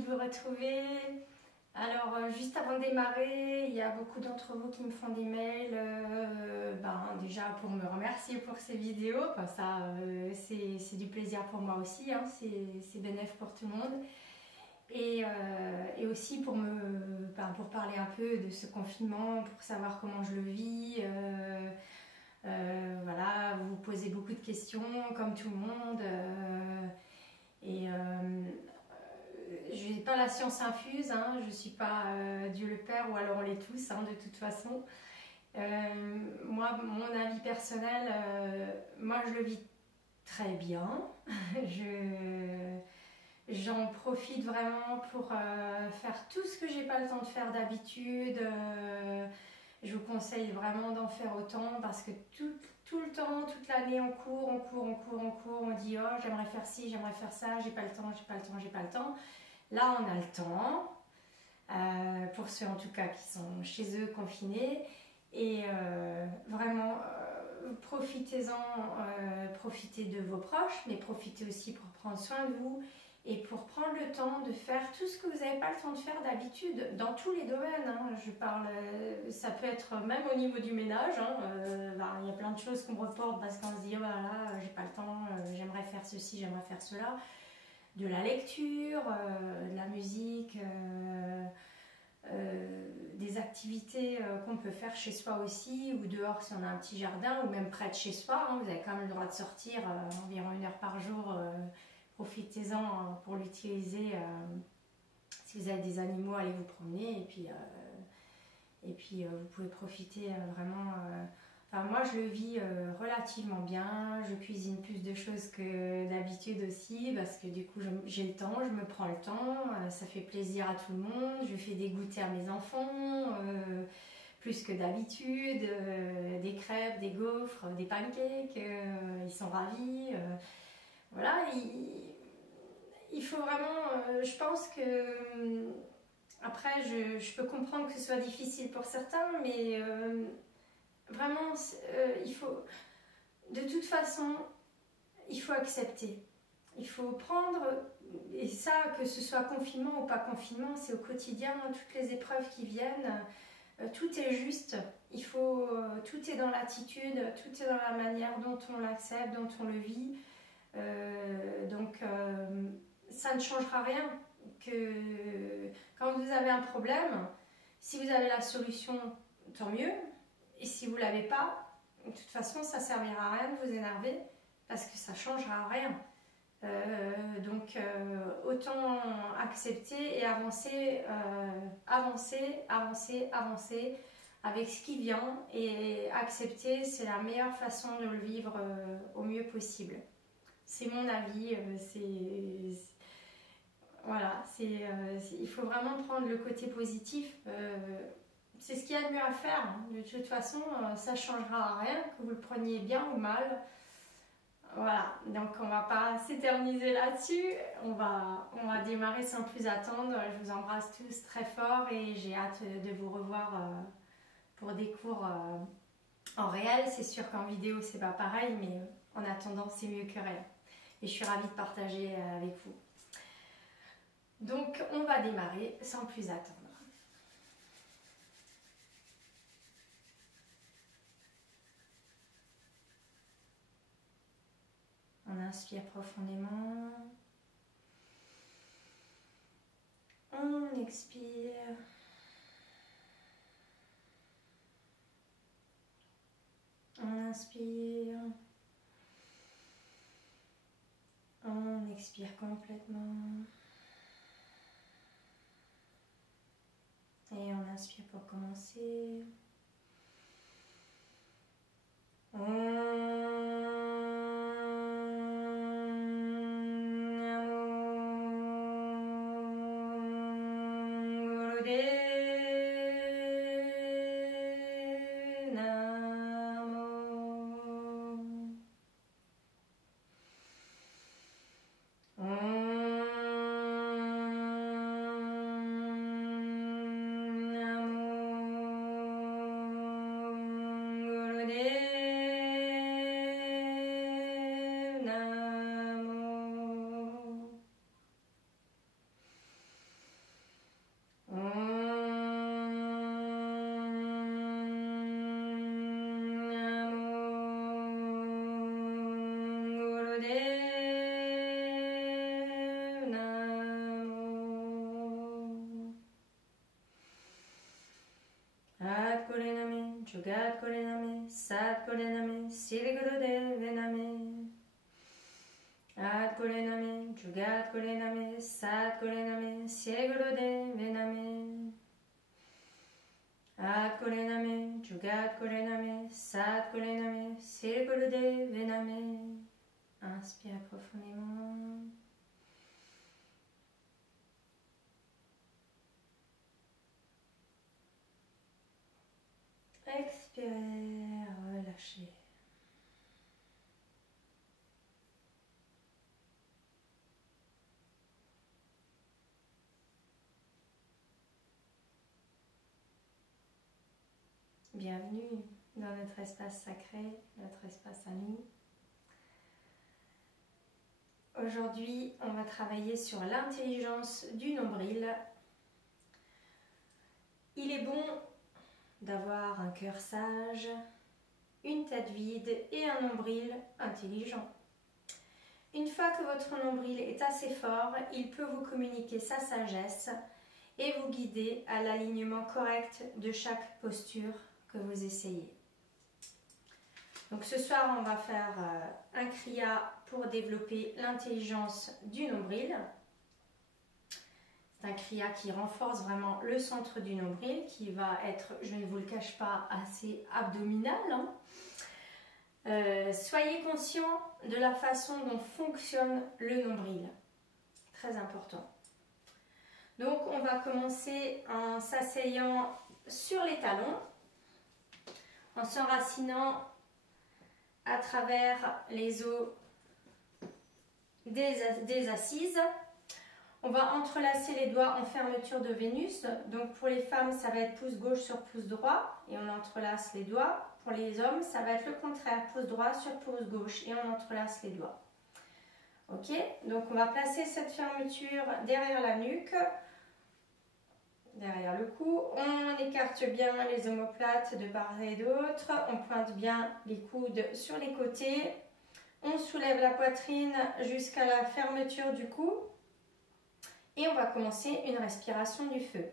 de vous retrouver. Alors, juste avant de démarrer, il y a beaucoup d'entre vous qui me font des mails, déjà pour me remercier pour ces vidéos. Enfin, ça, c'est du plaisir pour moi aussi, hein, c'est bénéfique pour tout le monde. Et aussi pour pour parler un peu de ce confinement, pour savoir comment je le vis. Voilà, vous posez beaucoup de questions, comme tout le monde. Je n'ai pas la science infuse, hein, je ne suis pas Dieu le Père, ou alors on l'est tous, hein, de toute façon. Moi, mon avis personnel, moi je le vis très bien. J'en profite vraiment pour faire tout ce que j'ai pas le temps de faire d'habitude. Je vous conseille vraiment d'en faire autant parce que tout le temps, toute l'année, on court, on dit oh j'aimerais faire ci, j'aimerais faire ça, j'ai pas le temps, j'ai pas le temps, j'ai pas le temps. Là on a le temps, pour ceux en tout cas qui sont chez eux confinés, et vraiment profitez-en, profitez de vos proches, mais profitez aussi pour prendre soin de vous et pour prendre le temps de faire tout ce que vous n'avez pas le temps de faire d'habitude, dans tous les domaines. Hein. Je parle, ça peut être même au niveau du ménage. Hein. Il y a plein de choses qu'on reporte parce qu'on se dit oh là là, j'ai pas le temps, j'aimerais faire ceci, j'aimerais faire cela. De la lecture, de la musique, des activités qu'on peut faire chez soi aussi, ou dehors si on a un petit jardin, ou même près de chez soi. Hein. Vous avez quand même le droit de sortir environ 1 heure par jour. Profitez-en pour l'utiliser. Si vous avez des animaux, allez vous promener. Et puis vous pouvez profiter vraiment. Enfin, moi, je le vis relativement bien. Je cuisine plus de choses que d'habitude aussi, parce que du coup, j'ai le temps, je me prends le temps. Ça fait plaisir à tout le monde. Je fais des goûters à mes enfants, plus que d'habitude. Des crêpes, des gaufres, des pancakes. Ils sont ravis. Voilà, il faut vraiment, je pense que, après je peux comprendre que ce soit difficile pour certains, mais vraiment il faut, de toute façon, il faut accepter. Il faut prendre, et ça, que ce soit confinement ou pas confinement, c'est au quotidien, toutes les épreuves qui viennent, tout est juste. Tout est dans l'attitude, tout est dans la manière dont on l'accepte, dont on le vit. Ça ne changera rien. Que quand vous avez un problème, si vous avez la solution, tant mieux. Et si vous ne l'avez pas, de toute façon, ça ne servira à rien de vous énerver parce que ça ne changera rien. Autant accepter et avancer, avancer avec ce qui vient, et accepter, c'est la meilleure façon de le vivre au mieux possible. C'est mon avis, voilà, il faut vraiment prendre le côté positif. C'est ce qu'il y a de mieux à faire. Hein. De toute façon, ça ne changera rien, que vous le preniez bien ou mal. Voilà, donc on ne va pas s'éterniser là-dessus. On va démarrer sans plus attendre. Je vous embrasse tous très fort et j'ai hâte de vous revoir pour des cours en réel. C'est sûr qu'en vidéo, c'est pas pareil, mais en attendant, c'est mieux que rien. Et je suis ravie de partager avec vous. Donc, on va démarrer sans plus attendre. On inspire profondément. On expire. On inspire. On expire complètement. Et on inspire pour commencer. Gurudev Namo. Ad Guru Name, Jugat Guru Name, Sat Guru Name, Sri Gurudev Name. Ad Guru Name, Jugat Guru Name, Sat Guru Name, Sri Gurudev Name. Ad Guru Name, Jugat Guru Name, Sat Guru Name, Sri Gurudev Name. Inspire profondément. Expirez, relâchez. Bienvenue dans notre espace sacré, notre espace à nous. Aujourd'hui, on va travailler sur l'intelligence du nombril. Il est bon d'avoir un cœur sage, une tête vide et un nombril intelligent. Une fois que votre nombril est assez fort, il peut vous communiquer sa sagesse et vous guider à l'alignement correct de chaque posture que vous essayez. Donc ce soir, on va faire un kriya pour développer l'intelligence du nombril. C'est un kriya qui renforce vraiment le centre du nombril, qui va être, je ne vous le cache pas, assez abdominal. Soyez conscient de la façon dont fonctionne le nombril. Très important. Donc on va commencer en s'asseyant sur les talons, en s'enracinant à travers les os des assises. On va entrelacer les doigts en fermeture de Vénus. Donc pour les femmes, ça va être pouce gauche sur pouce droit et on entrelace les doigts. Pour les hommes, ça va être le contraire, pouce droit sur pouce gauche et on entrelace les doigts. Ok, donc on va placer cette fermeture derrière la nuque, derrière le cou. On écarte bien les omoplates de part et d'autre. On pointe bien les coudes sur les côtés. On soulève la poitrine jusqu'à la fermeture du cou. Et on va commencer une respiration du feu.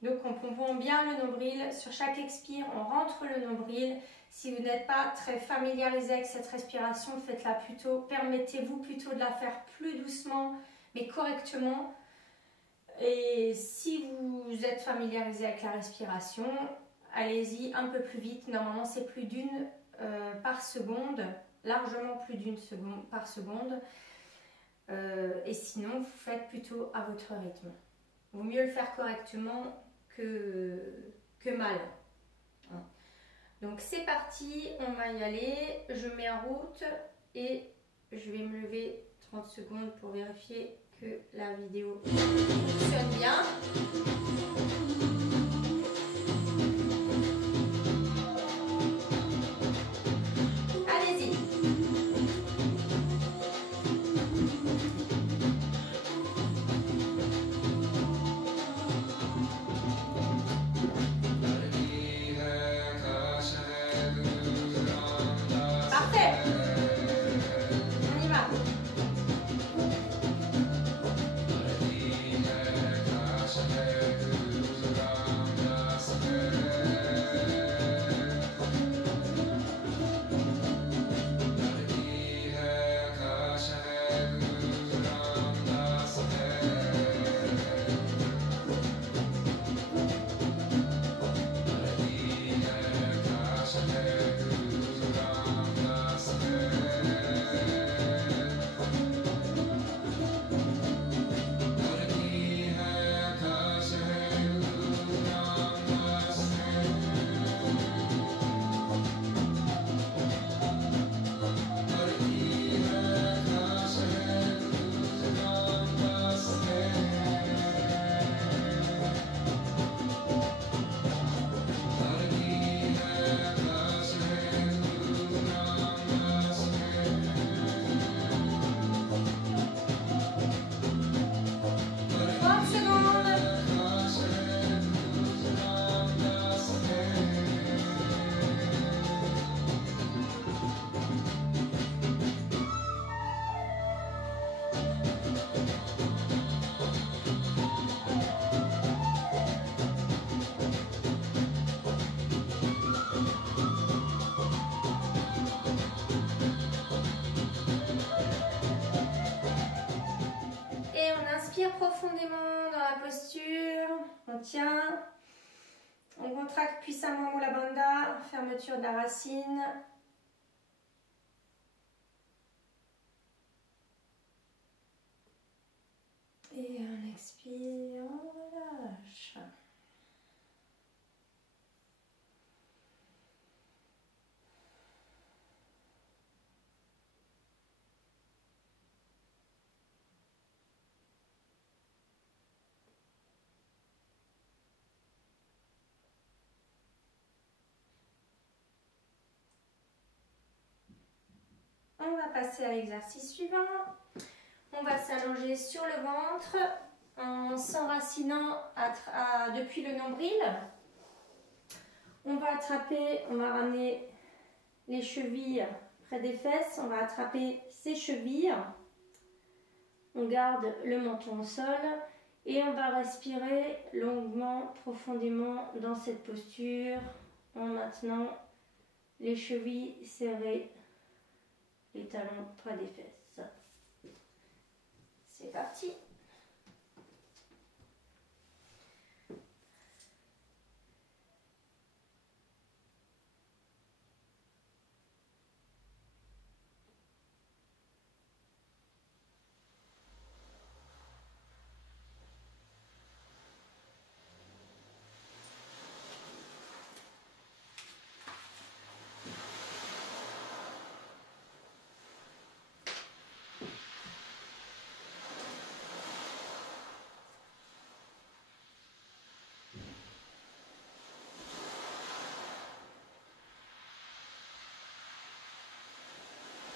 Donc on pompe bien le nombril. Sur chaque expire, on rentre le nombril. Si vous n'êtes pas très familiarisé avec cette respiration, faites-la plutôt. Permettez-vous plutôt de la faire plus doucement, mais correctement. Et si vous êtes familiarisé avec la respiration, allez-y un peu plus vite. Normalement, c'est plus d'une par seconde, largement plus d'une seconde par seconde. Et sinon, vous faites plutôt à votre rythme. Il vaut mieux le faire correctement que mal. Donc c'est parti, on va y aller. Je mets en route et je vais me lever 30 secondes pour vérifier que la vidéo fonctionne bien. Allez-y. profondément dans la posture. On tient. On contracte puissamment Mula Bandha, fermeture de la racine. Et on expire, on relâche. On va passer à l'exercice suivant. On va s'allonger sur le ventre en s'enracinant depuis le nombril. On va ramener les chevilles près des fesses. On va attraper ses chevilles. On garde le menton au sol et on va respirer longuement, profondément dans cette posture en maintenant les chevilles serrées, les talons près des fesses. C'est parti.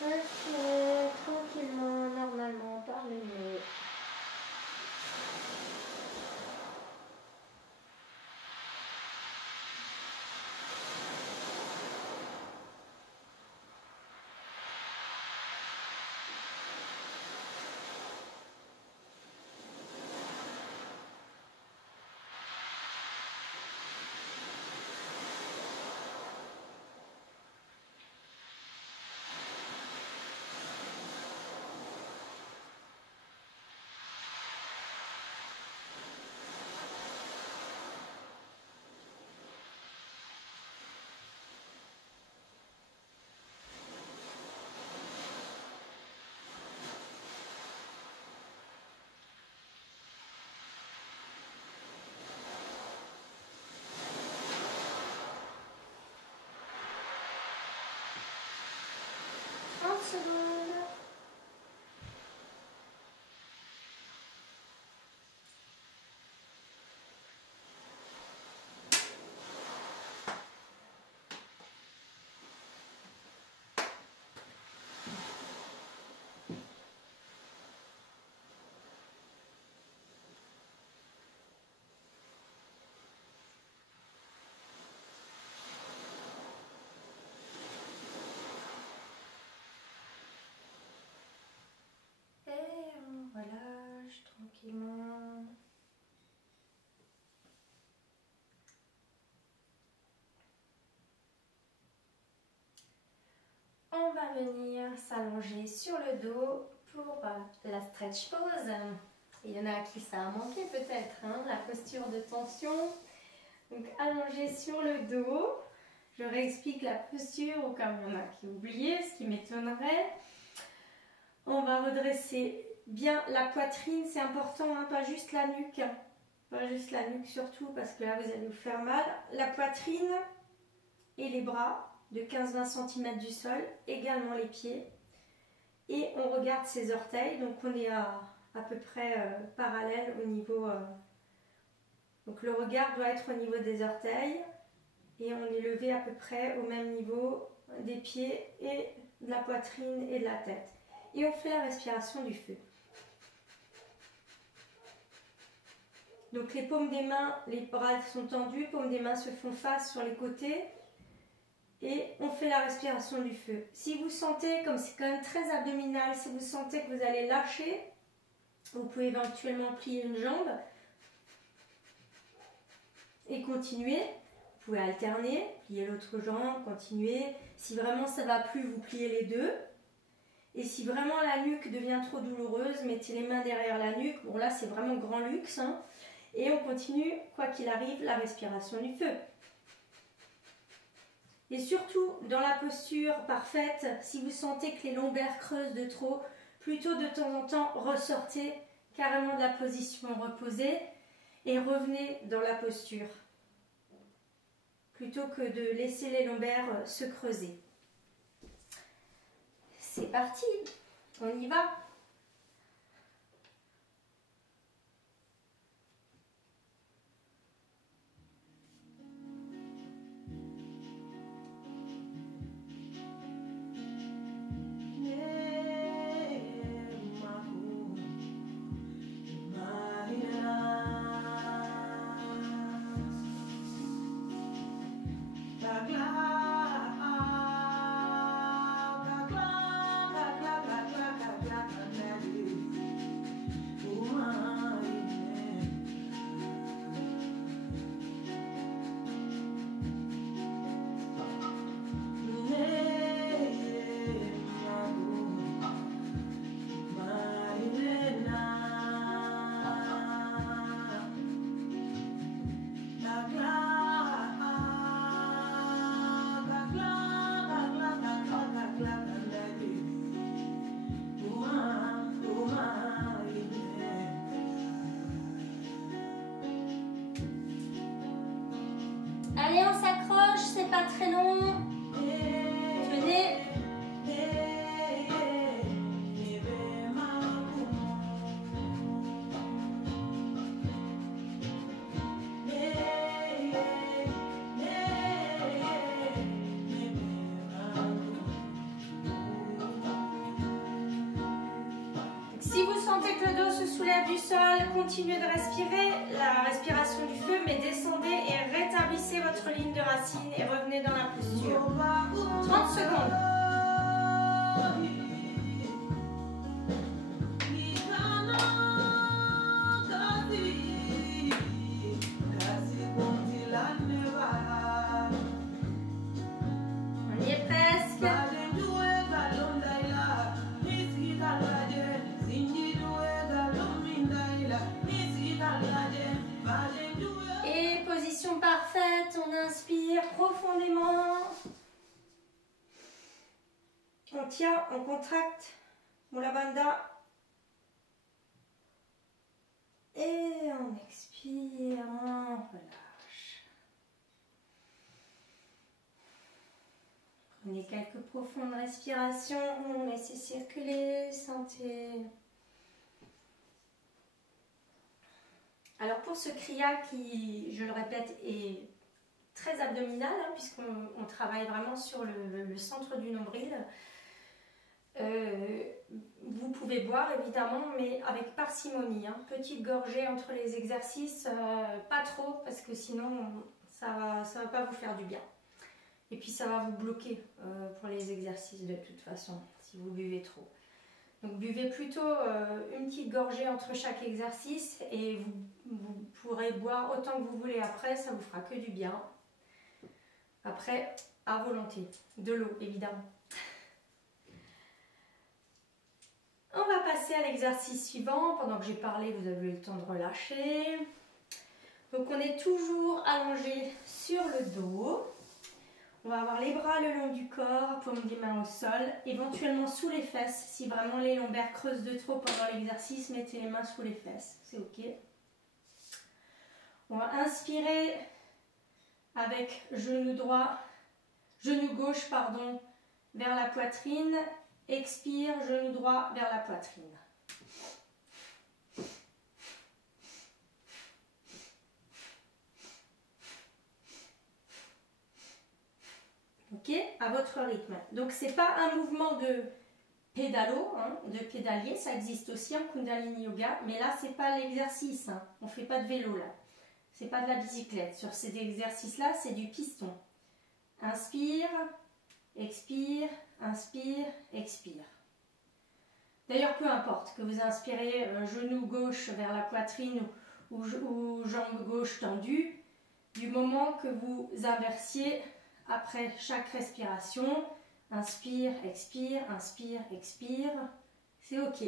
Respirez tranquillement, normalement, par le nez. Secondes. Relâche tranquillement. On va venir s'allonger sur le dos pour la stretch pose. Il y en a à qui ça a manqué peut-être, hein, la posture de tension. Donc allongé sur le dos. Je réexplique la posture au cas où il y en a qui ont oublié, ce qui m'étonnerait. On va redresser bien la poitrine, c'est important, hein, pas juste la nuque. Pas juste la nuque surtout, parce que là vous allez vous faire mal. La poitrine et les bras de 15-20 cm du sol, également les pieds. Et on regarde ses orteils, donc on est à peu près parallèle au niveau... donc le regard doit être au niveau des orteils. Et on est levé à peu près au même niveau des pieds et de la poitrine et de la tête. Et on fait la respiration du feu. Donc les paumes des mains, les bras sont tendus, paumes des mains se font face sur les côtés. Et on fait la respiration du feu. Si vous sentez, comme c'est quand même très abdominal, si vous sentez que vous allez lâcher, vous pouvez éventuellement plier une jambe et continuer. Vous pouvez alterner, plier l'autre jambe, continuer. Si vraiment ça ne va plus, vous pliez les deux. Et si vraiment la nuque devient trop douloureuse, mettez les mains derrière la nuque. Bon là c'est vraiment grand luxe. Hein. Et on continue, quoi qu'il arrive, la respiration du feu. Et surtout, dans la posture parfaite, si vous sentez que les lombaires creusent de trop, plutôt de temps en temps, ressortez carrément de la position reposée et revenez dans la posture. Plutôt que de laisser les lombaires se creuser. C'est parti, on y va. Allez, on s'accroche, c'est pas très long. Tenez. Si vous sentez que le dos se soulève du sol, continuez de respirer, la respiration du feu, mais descendez et rétablissez votre ligne de racine et revenez dans la posture. 30 secondes. On y est presque. Et position parfaite, on inspire profondément. On tient, on contracte Mula Bandha. Et on expire, on relâche. Prenez quelques profondes respirations, laissez circuler, sentez. Alors pour ce kriya qui, je le répète, est très abdominal, hein, puisqu'on travaille vraiment sur le centre du nombril, vous pouvez boire évidemment, mais avec parcimonie, hein, petite gorgée entre les exercices, pas trop, parce que sinon ça va pas vous faire du bien. Et puis ça va vous bloquer pour les exercices de toute façon, si vous buvez trop. Donc buvez plutôt une petite gorgée entre chaque exercice et vous pourrez boire autant que vous voulez après, ça vous fera que du bien. Après, à volonté, de l'eau évidemment. On va passer à l'exercice suivant. Pendant que j'ai parlé, vous avez eu le temps de relâcher. Donc on est toujours allongé sur le dos. On va avoir les bras le long du corps, paume des mains au sol, éventuellement sous les fesses. Si vraiment les lombaires creusent de trop pendant l'exercice, mettez les mains sous les fesses, c'est ok. On va inspirer avec genou gauche, pardon, vers la poitrine. Expire, genou droit vers la poitrine. Ok, à votre rythme. Donc c'est pas un mouvement de pédalo, hein, de pédalier, ça existe aussi en Kundalini Yoga, mais là c'est pas l'exercice, hein. On fait pas de vélo là, c'est pas de la bicyclette. Sur ces exercices là, c'est du piston. Inspire, expire, inspire, expire. D'ailleurs, peu importe que vous inspirez genou gauche vers la poitrine ou jambe gauche tendue, du moment que vous inversiez après chaque respiration, Inspire, expire, inspire, expire. C'est ok.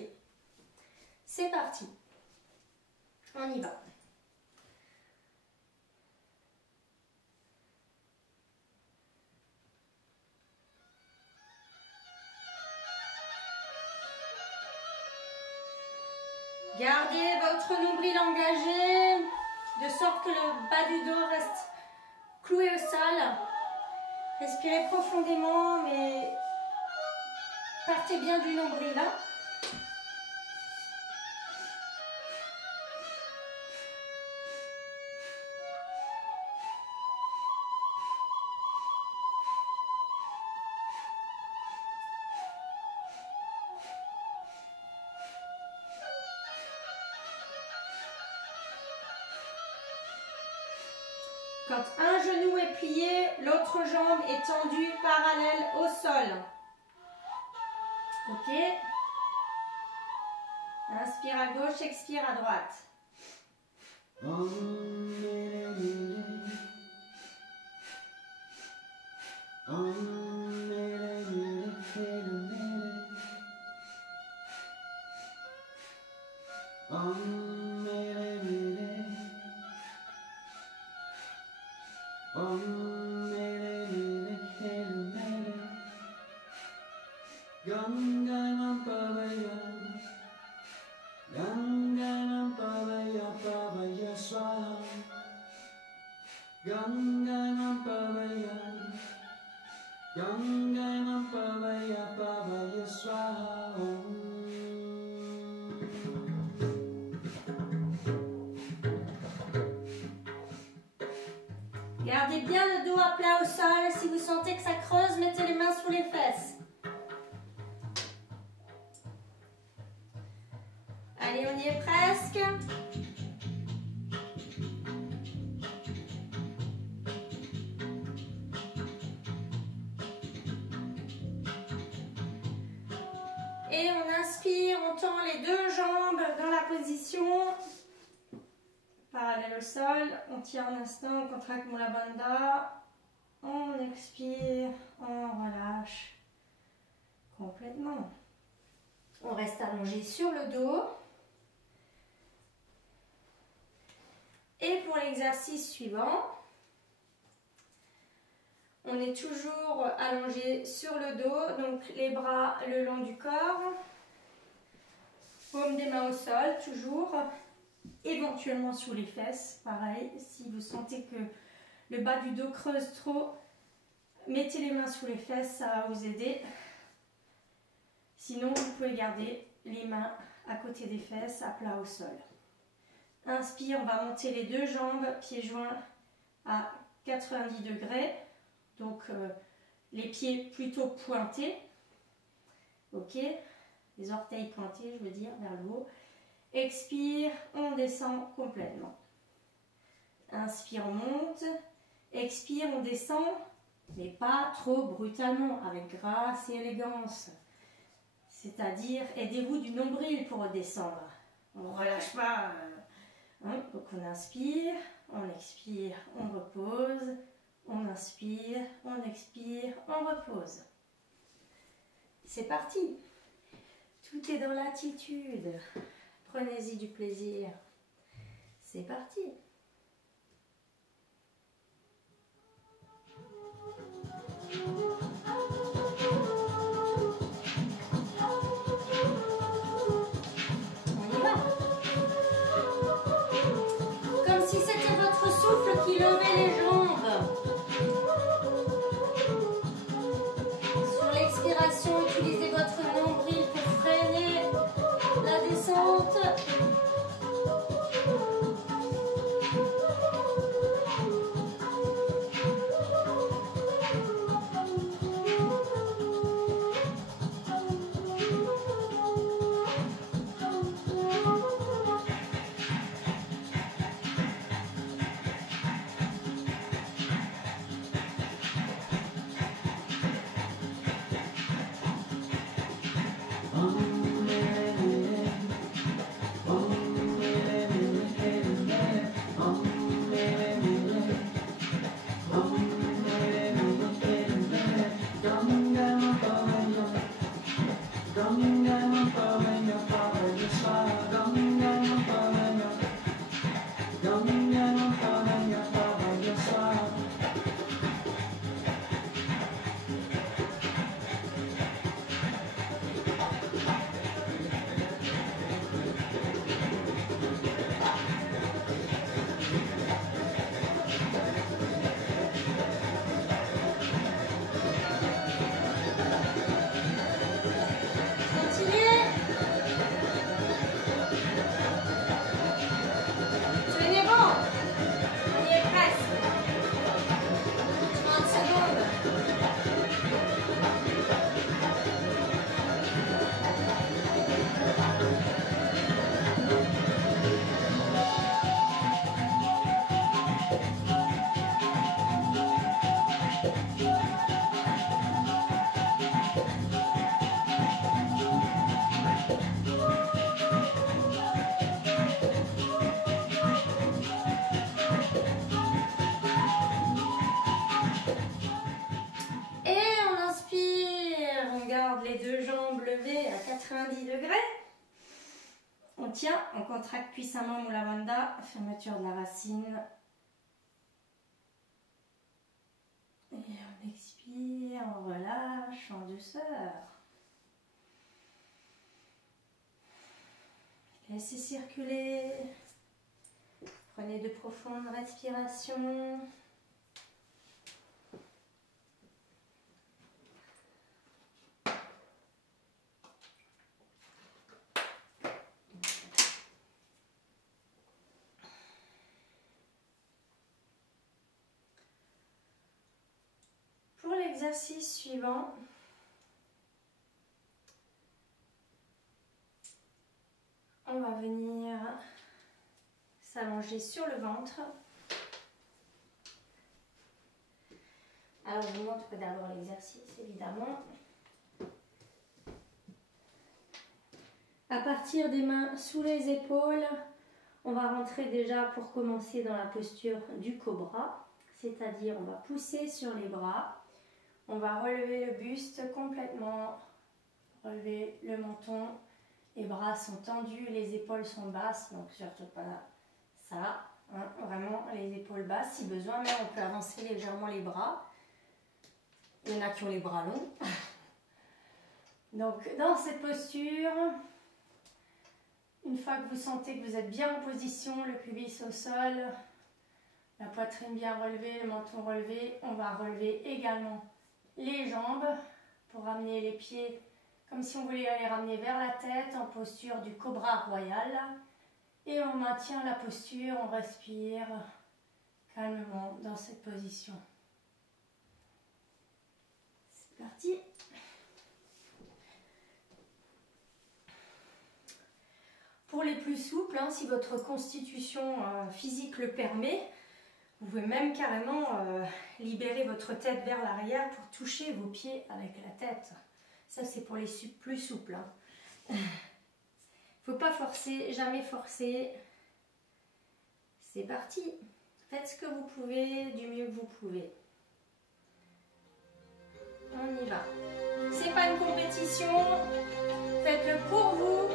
C'est parti. On y va. Gardez votre nombril engagé, de sorte que le bas du dos reste cloué au sol. Respirez profondément, mais partez bien du nombril là. Quand un genou est plié, l'autre jambe est tendue parallèle au sol. Ok. Inspire à gauche, expire à droite. Gardez bien le dos à plat au sol. Si vous sentez que ça creuse, mettez les mains sous les fesses. Allez, on y est presque. Et on inspire, on tend les deux jambes dans la position parallèle au sol. On tient un instant, on contracte Mula Bandha. On expire, on relâche complètement. On reste allongé sur le dos. Et pour l'exercice suivant, on est toujours allongé sur le dos, donc les bras le long du corps, paume des mains au sol, toujours, éventuellement sous les fesses, pareil, si vous sentez que le bas du dos creuse trop, mettez les mains sous les fesses, ça va vous aider. Sinon, vous pouvez garder les mains à côté des fesses, à plat au sol. Inspire, on va monter les deux jambes, pieds joints à 90 degrés. Donc, les pieds plutôt pointés. Ok. Les orteils pointés, je veux dire, vers le haut. Expire, on descend complètement. Inspire, on monte. Expire, on descend, mais pas trop brutalement, avec grâce et élégance. C'est-à-dire, aidez-vous du nombril pour redescendre. On ne relâche pas. Donc, on inspire, on expire, on repose. On inspire, on expire, on repose. C'est parti. Tout est dans l'attitude. Prenez-y du plaisir. C'est parti. On y va. Comme si c'était votre souffle qui levait les jambes. Utilisez votre nombril pour freiner la descente. les deux jambes levées à 90 degrés. On tient, on contracte puissamment Mula Bandha, fermeture de la racine. Et on expire, on relâche en douceur. Laissez circuler. Prenez de profondes respirations. Pour l'exercice suivant, on va venir s'allonger sur le ventre. Alors je vous montre d'abord l'exercice évidemment. À partir des mains sous les épaules, on va rentrer déjà pour commencer dans la posture du cobra, c'est-à-dire on va pousser sur les bras, on va relever le buste complètement, relever le menton, les bras sont tendus, les épaules sont basses, donc surtout pas ça, hein, vraiment les épaules basses si besoin, mais on peut avancer légèrement les bras. Il y en a qui ont les bras longs. Donc dans cette posture, une fois que vous sentez que vous êtes bien en position, le pubis au sol, la poitrine bien relevée, le menton relevé, on va relever également les jambes pour ramener les pieds comme si on voulait les ramener vers la tête en posture du cobra royal. Et on maintient la posture, on respire calmement dans cette position. C'est parti. Pour les plus souples, hein, si votre constitution physique le permet, vous pouvez même carrément libérer votre tête vers l'arrière pour toucher vos pieds avec la tête. Ça, c'est pour les plus souples. Il ne faut pas forcer, jamais forcer. C'est parti. Faites ce que vous pouvez, du mieux que vous pouvez. On y va. C'est pas une compétition. Faites-le pour vous.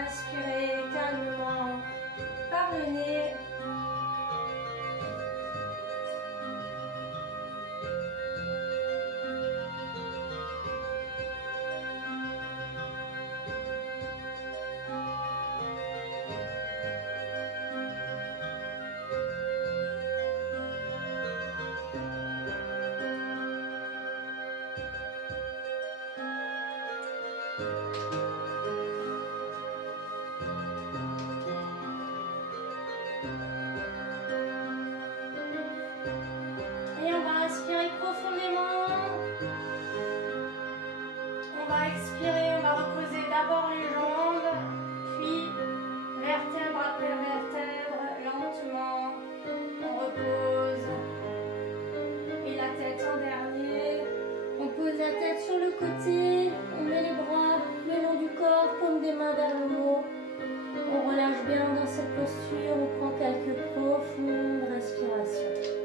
Inspirez calmement par le nez. Et on va inspirer profondément. On va expirer, on va reposer d'abord les jambes, puis vertèbre après vertèbre, lentement. On repose. Et la tête en dernier. On pose la tête sur le côté. On met les bras le long du corps comme des mains vers le haut. On relâche bien dans cette posture. On prend quelques profondes respirations.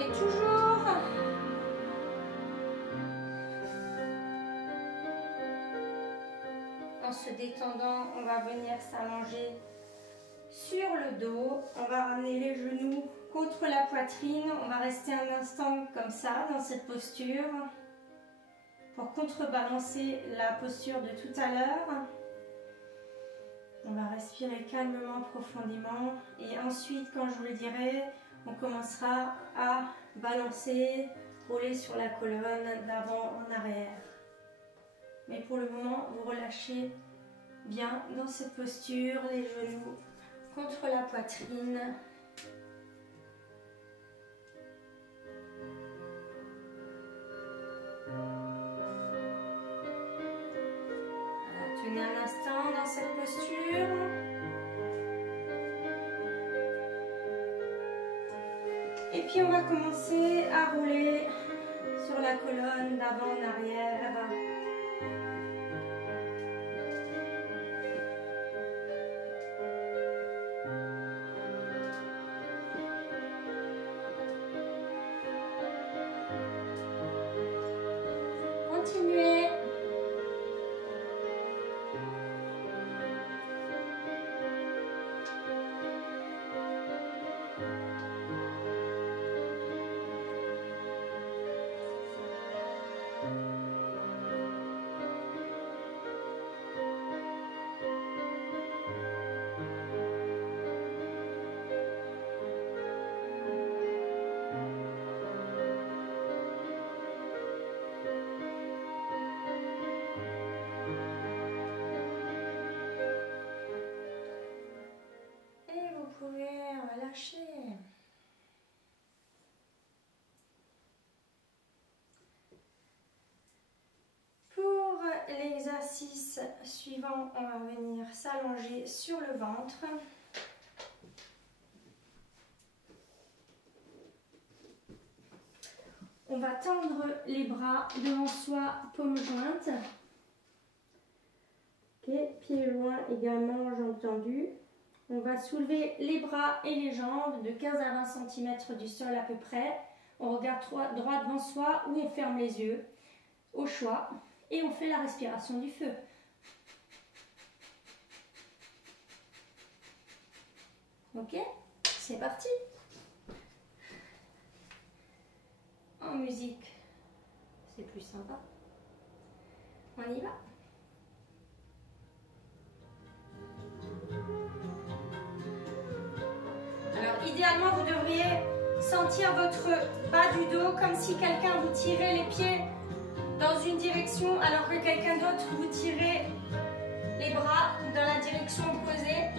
Et toujours. En se détendant, on va venir s'allonger sur le dos. On va ramener les genoux contre la poitrine. On va rester un instant comme ça, dans cette posture, pour contrebalancer la posture de tout à l'heure. On va respirer calmement, profondément. Et ensuite, quand je vous le dirai, on commencera à balancer, rouler sur la colonne d'avant en arrière. Mais pour le moment, vous relâchez bien dans cette posture, les genoux contre la poitrine. Voilà, tenez un instant dans cette posture. Et puis on va commencer à rouler sur la colonne d'avant en arrière. Continuez. Vous pouvez relâcher. Pour l'exercice suivant, on va venir s'allonger sur le ventre. On va tendre les bras devant soi, paumes jointes. Ok, pieds joints également, jambes tendues. On va soulever les bras et les jambes de 15 à 20 cm du sol à peu près. On regarde droit devant soi ou on ferme les yeux au choix. Et on fait la respiration du feu. Ok, c'est parti. En musique, c'est plus sympa. On y va. Alors idéalement, vous devriez sentir votre bas du dos comme si quelqu'un vous tirait les pieds dans une direction alors que quelqu'un d'autre vous tirait les bras dans la direction opposée.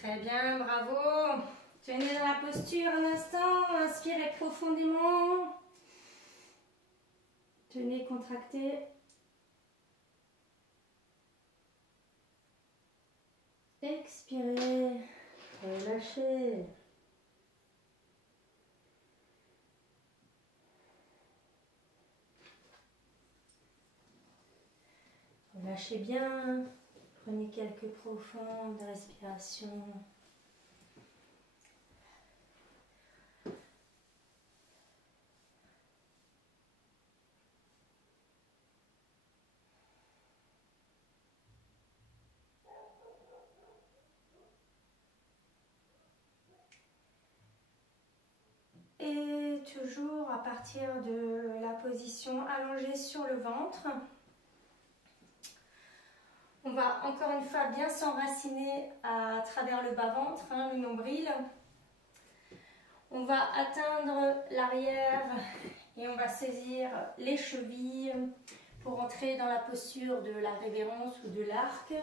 Très bien, bravo. Tenez dans la posture un instant, inspirez profondément. Tenez, contractez. Expirez. Relâchez. Relâchez bien. Prenez quelques profondes respirations. Et toujours à partir de la position allongée sur le ventre, on va encore une fois bien s'enraciner à travers le bas-ventre, hein, le nombril. On va atteindre l'arrière et on va saisir les chevilles pour entrer dans la posture de la révérence ou de l'arc.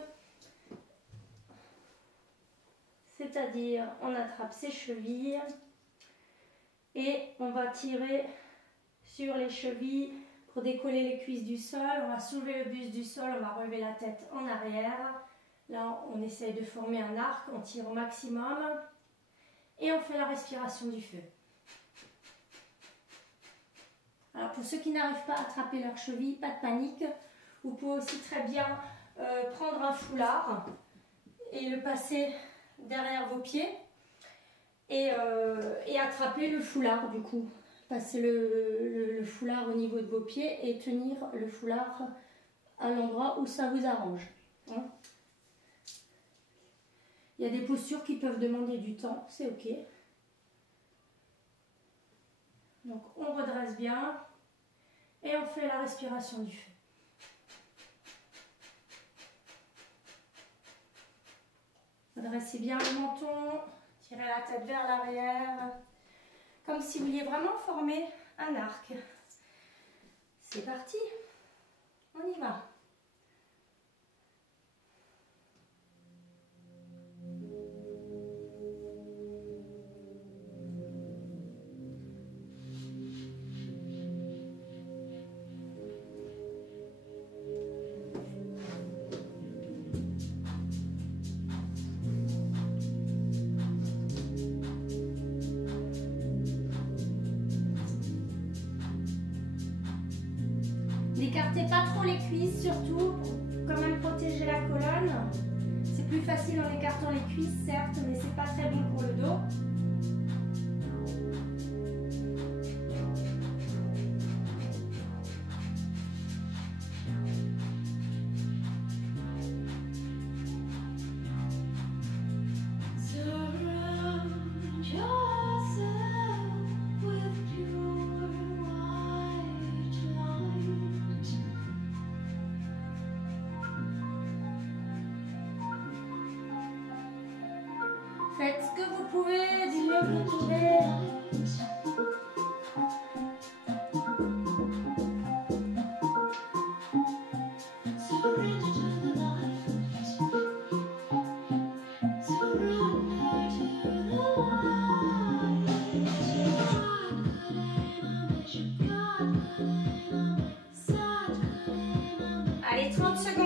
C'est-à-dire, on attrape ses chevilles et on va tirer sur les chevilles pour décoller les cuisses du sol. On va soulever le buste du sol, on va relever la tête en arrière. Là, on essaye de former un arc, on tire au maximum et on fait la respiration du feu. Alors, pour ceux qui n'arrivent pas à attraper leurs chevilles, pas de panique. Vous pouvez aussi très bien prendre un foulard et le passer derrière vos pieds et attraper le foulard du coup. Passer le foulard au niveau de vos pieds et tenir le foulard à l'endroit où ça vous arrange. Hein. Il y a des postures qui peuvent demander du temps, c'est ok. Donc on redresse bien et on fait la respiration du feu. Redressez bien le menton, tirez la tête vers l'arrière, comme si vous vouliez vraiment former un arc. C'est parti, on y va. N'écartez pas trop les cuisses, surtout pour quand même protéger la colonne. C'est plus facile en écartant les cuisses, certes, mais c'est pas très bon pour le dos. Faites ce que vous pouvez, du mieux que vous pouvez. Allez, 30 secondes.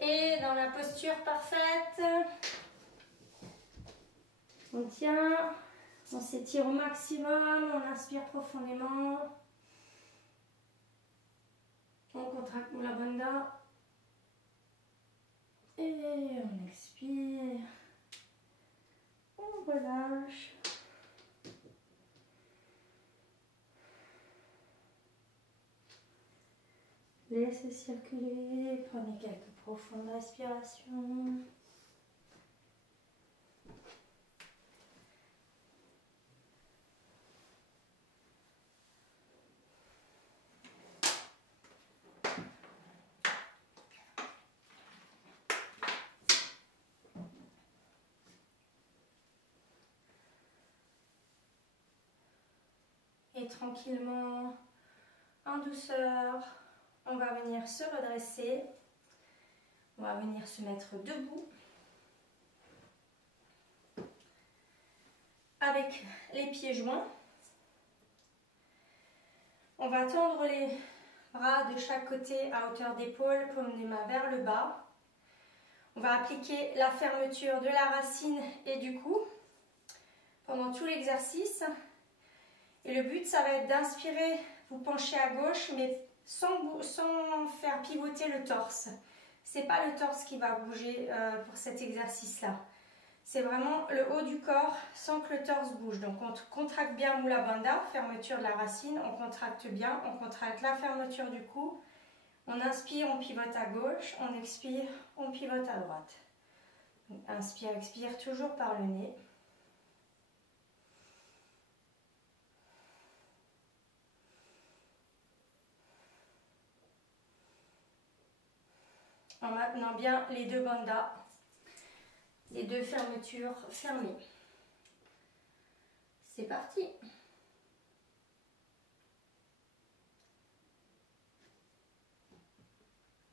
Et dans la posture parfaite, on tient, on s'étire au maximum, on inspire profondément, on contracte la bandha et on expire, on relâche. Laissez circuler, prenez quelques profondes respirations. Et tranquillement, en douceur, on va venir se redresser. On va venir se mettre debout. Avec les pieds joints. On va tendre les bras de chaque côté à hauteur d'épaule, paume des mains vers le bas. On va appliquer la fermeture de la racine et du cou pendant tout l'exercice. Et le but, ça va être d'inspirer, vous penchez à gauche, mais sans faire pivoter le torse. Ce n'est pas le torse qui va bouger pour cet exercice-là. C'est vraiment le haut du corps sans que le torse bouge. Donc on contracte bien Mula Bandha, fermeture de la racine, on contracte bien, on contracte la fermeture du cou. On inspire, on pivote à gauche, on expire, on pivote à droite. Donc, inspire, expire toujours par le nez. En maintenant bien les deux bandhas, les deux fermetures fermées. C'est parti.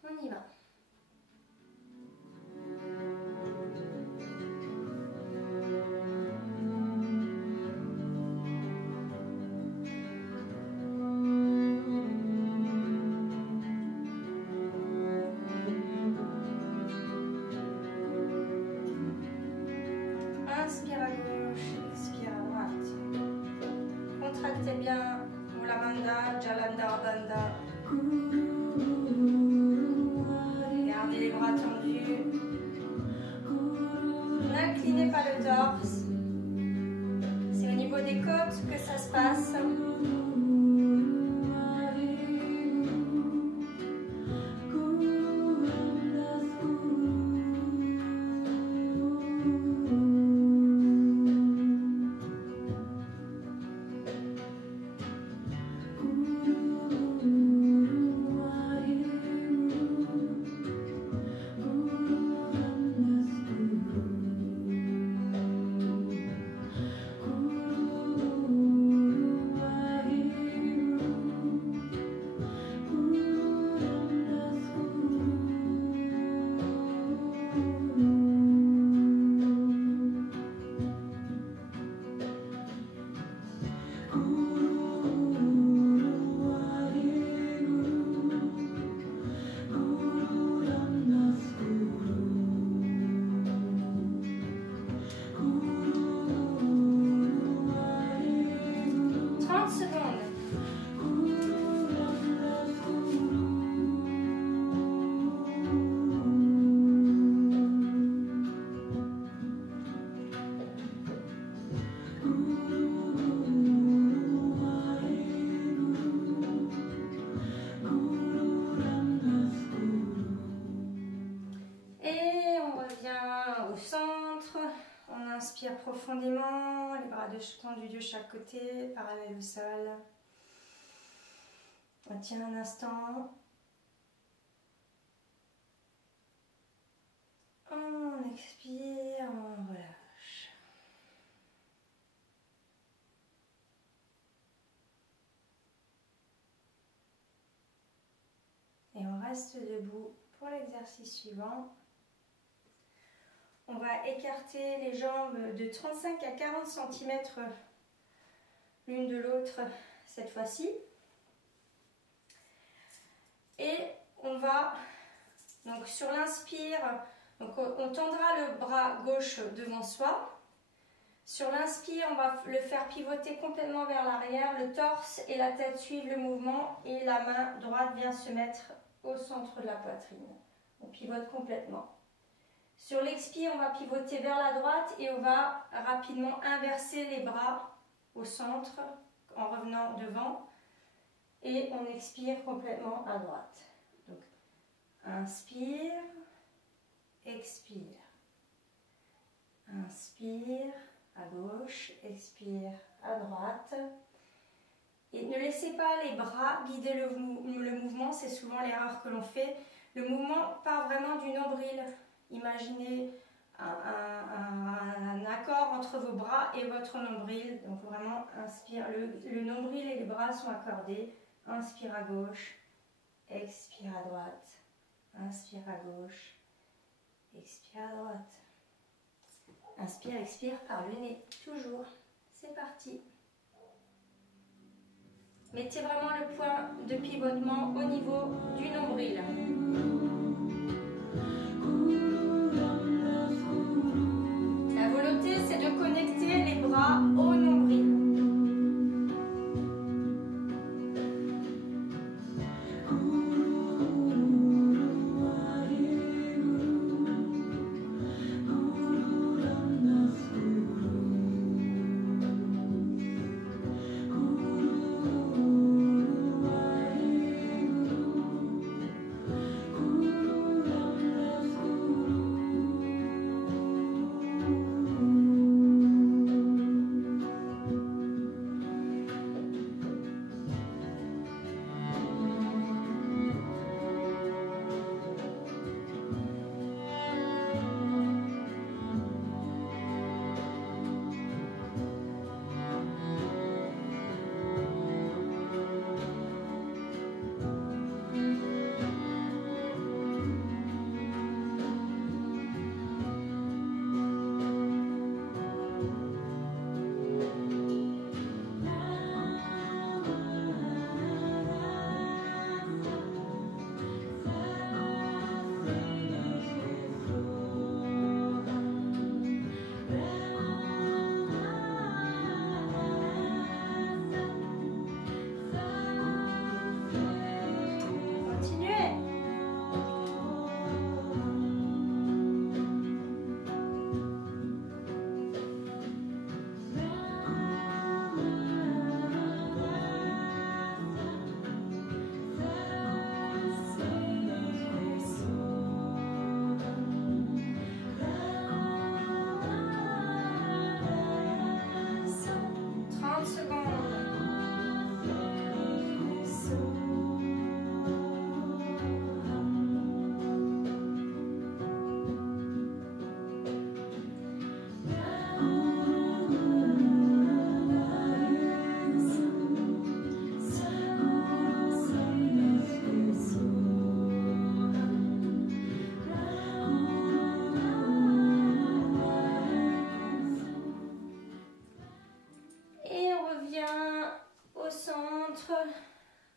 On y va. Inspire à gauche, expire à droite. Contractez bien Mula Bandha, Jalandhar Bandha. Gardez les bras tendus. N'inclinez pas le torse. C'est au niveau des côtes que ça se passe. Inspire profondément, les bras tendus de chaque côté, parallèle au sol. On tient un instant. On expire, on relâche. Et on reste debout pour l'exercice suivant. On va écarter les jambes de 35 à 40 cm l'une de l'autre cette fois-ci. Et on va, donc sur l'inspire, on tendra le bras gauche devant soi. Sur l'inspire, on va le faire pivoter complètement vers l'arrière. Le torse et la tête suivent le mouvement et la main droite vient se mettre au centre de la poitrine. On pivote complètement. Sur l'expire, on va pivoter vers la droite et on va rapidement inverser les bras au centre en revenant devant. Et on expire complètement à droite. Donc, inspire, expire. Inspire à gauche, expire à droite. Et ne laissez pas les bras guider le mouvement, c'est souvent l'erreur que l'on fait. Le mouvement part vraiment du nombril. Imaginez un accord entre vos bras et votre nombril. Donc vraiment, inspire, le nombril et les bras sont accordés. Inspire à gauche, expire à droite, inspire à gauche, expire à droite. Inspire, expire par le nez, toujours. C'est parti. Mettez vraiment le point de pivotement au niveau du nombril. La volonté, c'est de connecter les bras au nombril.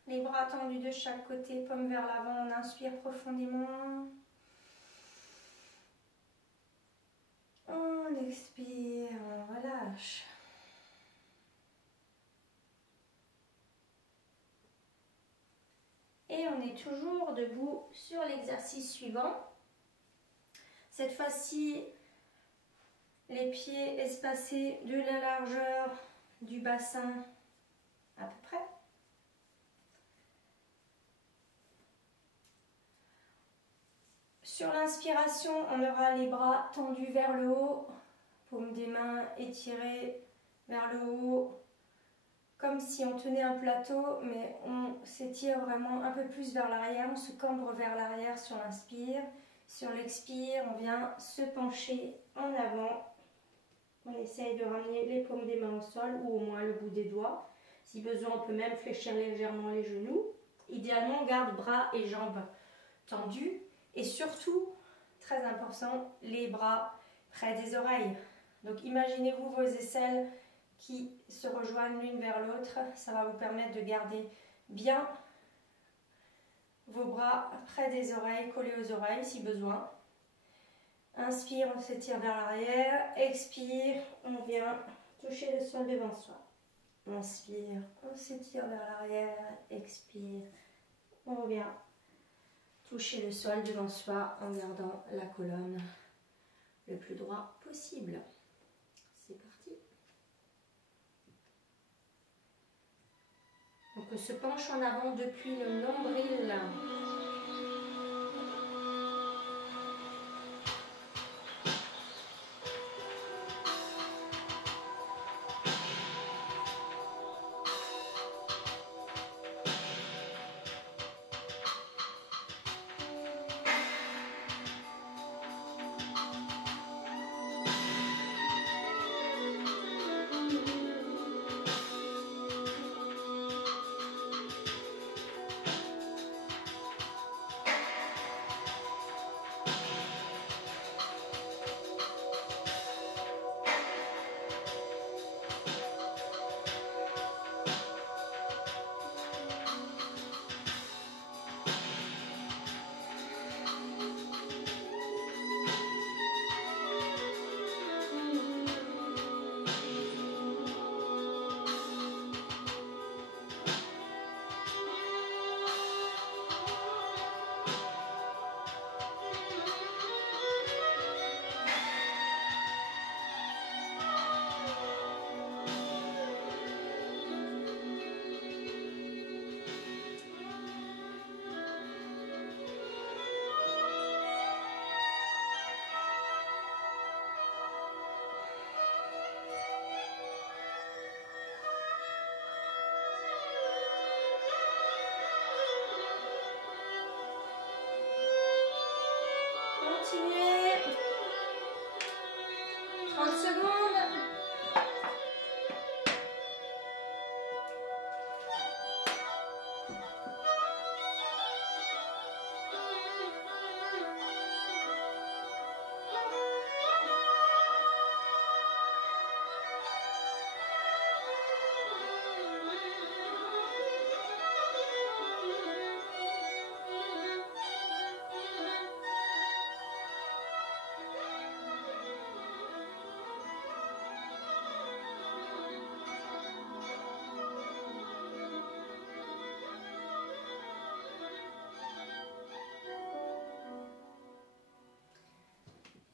Les bras tendus de chaque côté, paume vers l'avant, on inspire profondément. On expire, on relâche. Et on est toujours debout sur l'exercice suivant. Cette fois-ci, les pieds espacés de la largeur du bassin à peu près. Sur l'inspiration, on aura les bras tendus vers le haut, paume des mains étirées vers le haut, comme si on tenait un plateau, mais on s'étire vraiment un peu plus vers l'arrière, on se cambre vers l'arrière sur l'inspire. Sur l'expire, on vient se pencher en avant. On essaye de ramener les paumes des mains au sol ou au moins le bout des doigts. Si besoin, on peut même fléchir légèrement les genoux. Idéalement, on garde bras et jambes tendus. Et surtout, très important, les bras près des oreilles. Donc imaginez-vous vos aisselles qui se rejoignent l'une vers l'autre. Ça va vous permettre de garder bien vos bras près des oreilles, collés aux oreilles si besoin. Inspire, on s'étire vers l'arrière. Expire, on vient toucher le sol devant soi. Inspire, on s'étire vers l'arrière. Expire, on vient toucher le sol devant soi en gardant la colonne le plus droit possible. C'est parti. Donc on se penche en avant depuis le nombril. continuer. 30 secondes.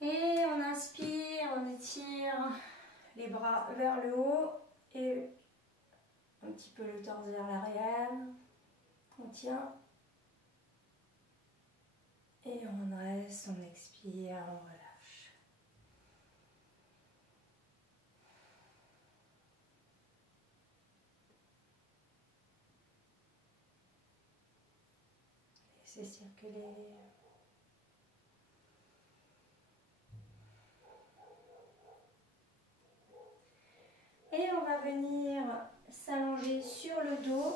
Et on inspire, on étire les bras vers le haut et un petit peu le torse vers l'arrière. On tient. Et on reste, on expire, on relâche. Laissez circuler. Et on va venir s'allonger sur le dos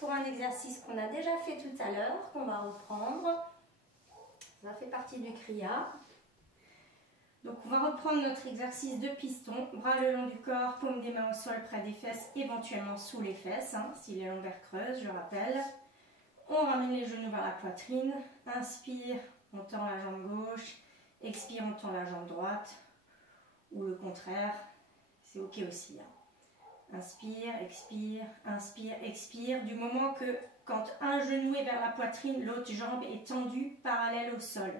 pour un exercice qu'on a déjà fait tout à l'heure, qu'on va reprendre. Ça fait partie du Kriya. Donc on va reprendre notre exercice de piston, bras le long du corps, paume des mains au sol près des fesses, éventuellement sous les fesses, si les lombaires creusent, je rappelle. On ramène les genoux vers la poitrine, inspire, on tend la jambe gauche, expire, on tend la jambe droite, ou le contraire, c'est ok aussi. Inspire, expire, du moment que quand un genou est vers la poitrine, l'autre jambe est tendue parallèle au sol.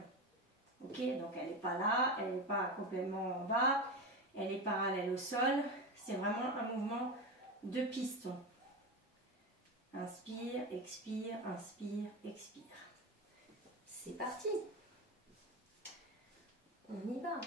Ok, donc elle n'est pas là, elle n'est pas complètement en bas, elle est parallèle au sol. C'est vraiment un mouvement de piston. Inspire, expire, expire. C'est parti. On y va.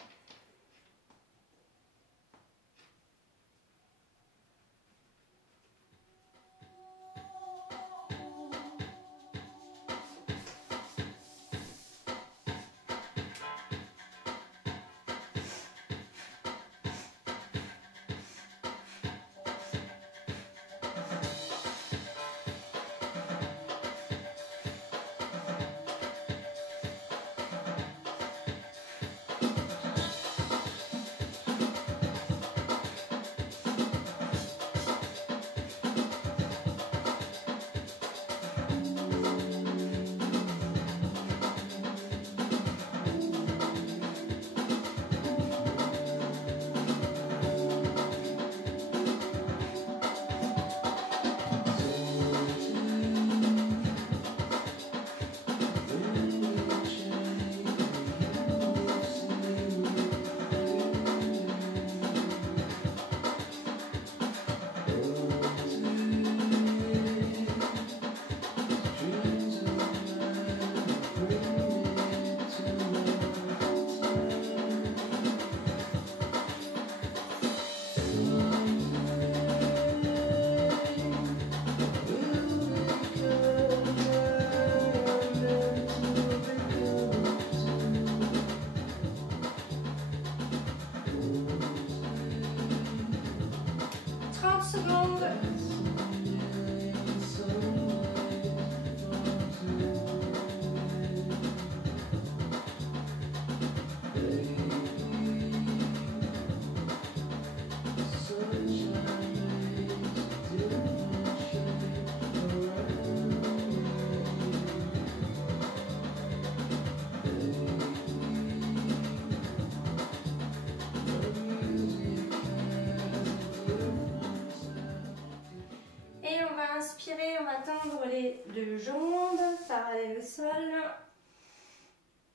Inspirez, on va tendre les deux jambes parallèles au sol.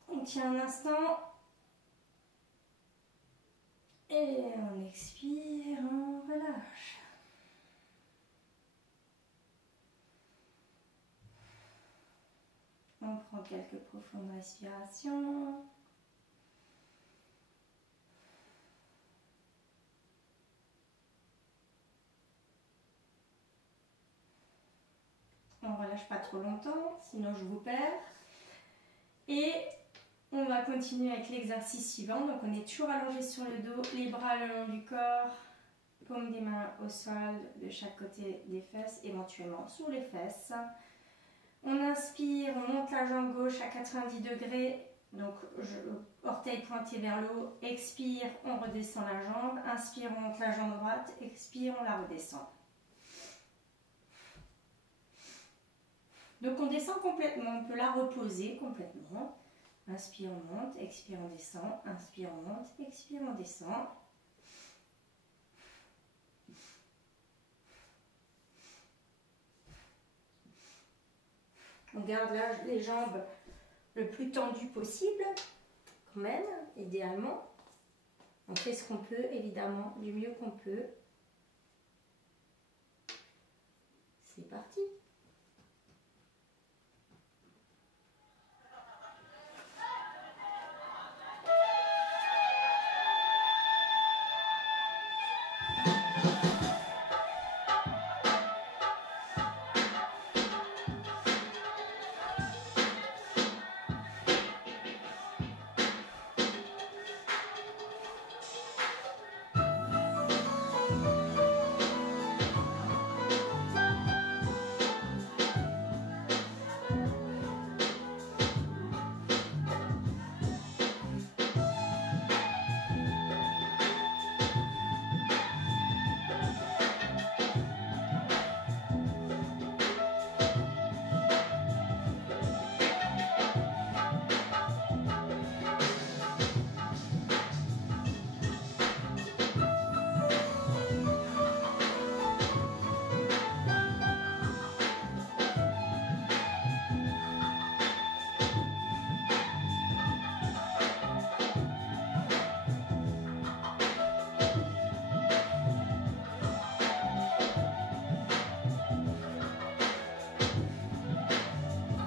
On tient un instant. Et on expire, on relâche. On prend quelques profondes respirations. On ne relâche pas trop longtemps, sinon je vous perds. Et On va continuer avec l'exercice suivant. Donc on est toujours allongé sur le dos, les bras le long du corps, paume des mains au sol de chaque côté des fesses, éventuellement sur les fesses. On inspire, on monte la jambe gauche à 90 degrés, donc orteil pointé vers le haut. Expire, on redescend la jambe. Inspire, on monte la jambe droite. Expire, on la redescend. Donc on descend complètement, on peut la reposer complètement. Inspire, on monte, expire, on descend. Inspire, on monte, expire, on descend. On garde là les jambes le plus tendues possible, quand même, idéalement. On fait ce qu'on peut, évidemment, du mieux qu'on peut. C'est parti.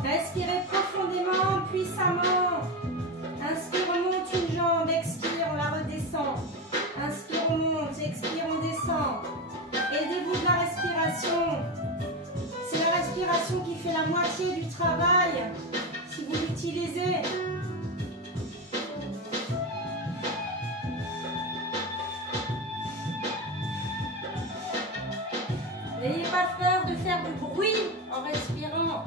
Respirez profondément, puissamment. Inspire, on monte une jambe, expire, on la redescend. Inspire, on monte, expire, on descend. Aidez-vous de la respiration. C'est la respiration qui fait la moitié du travail, si vous l'utilisez. N'ayez pas peur de faire du bruit en respirant.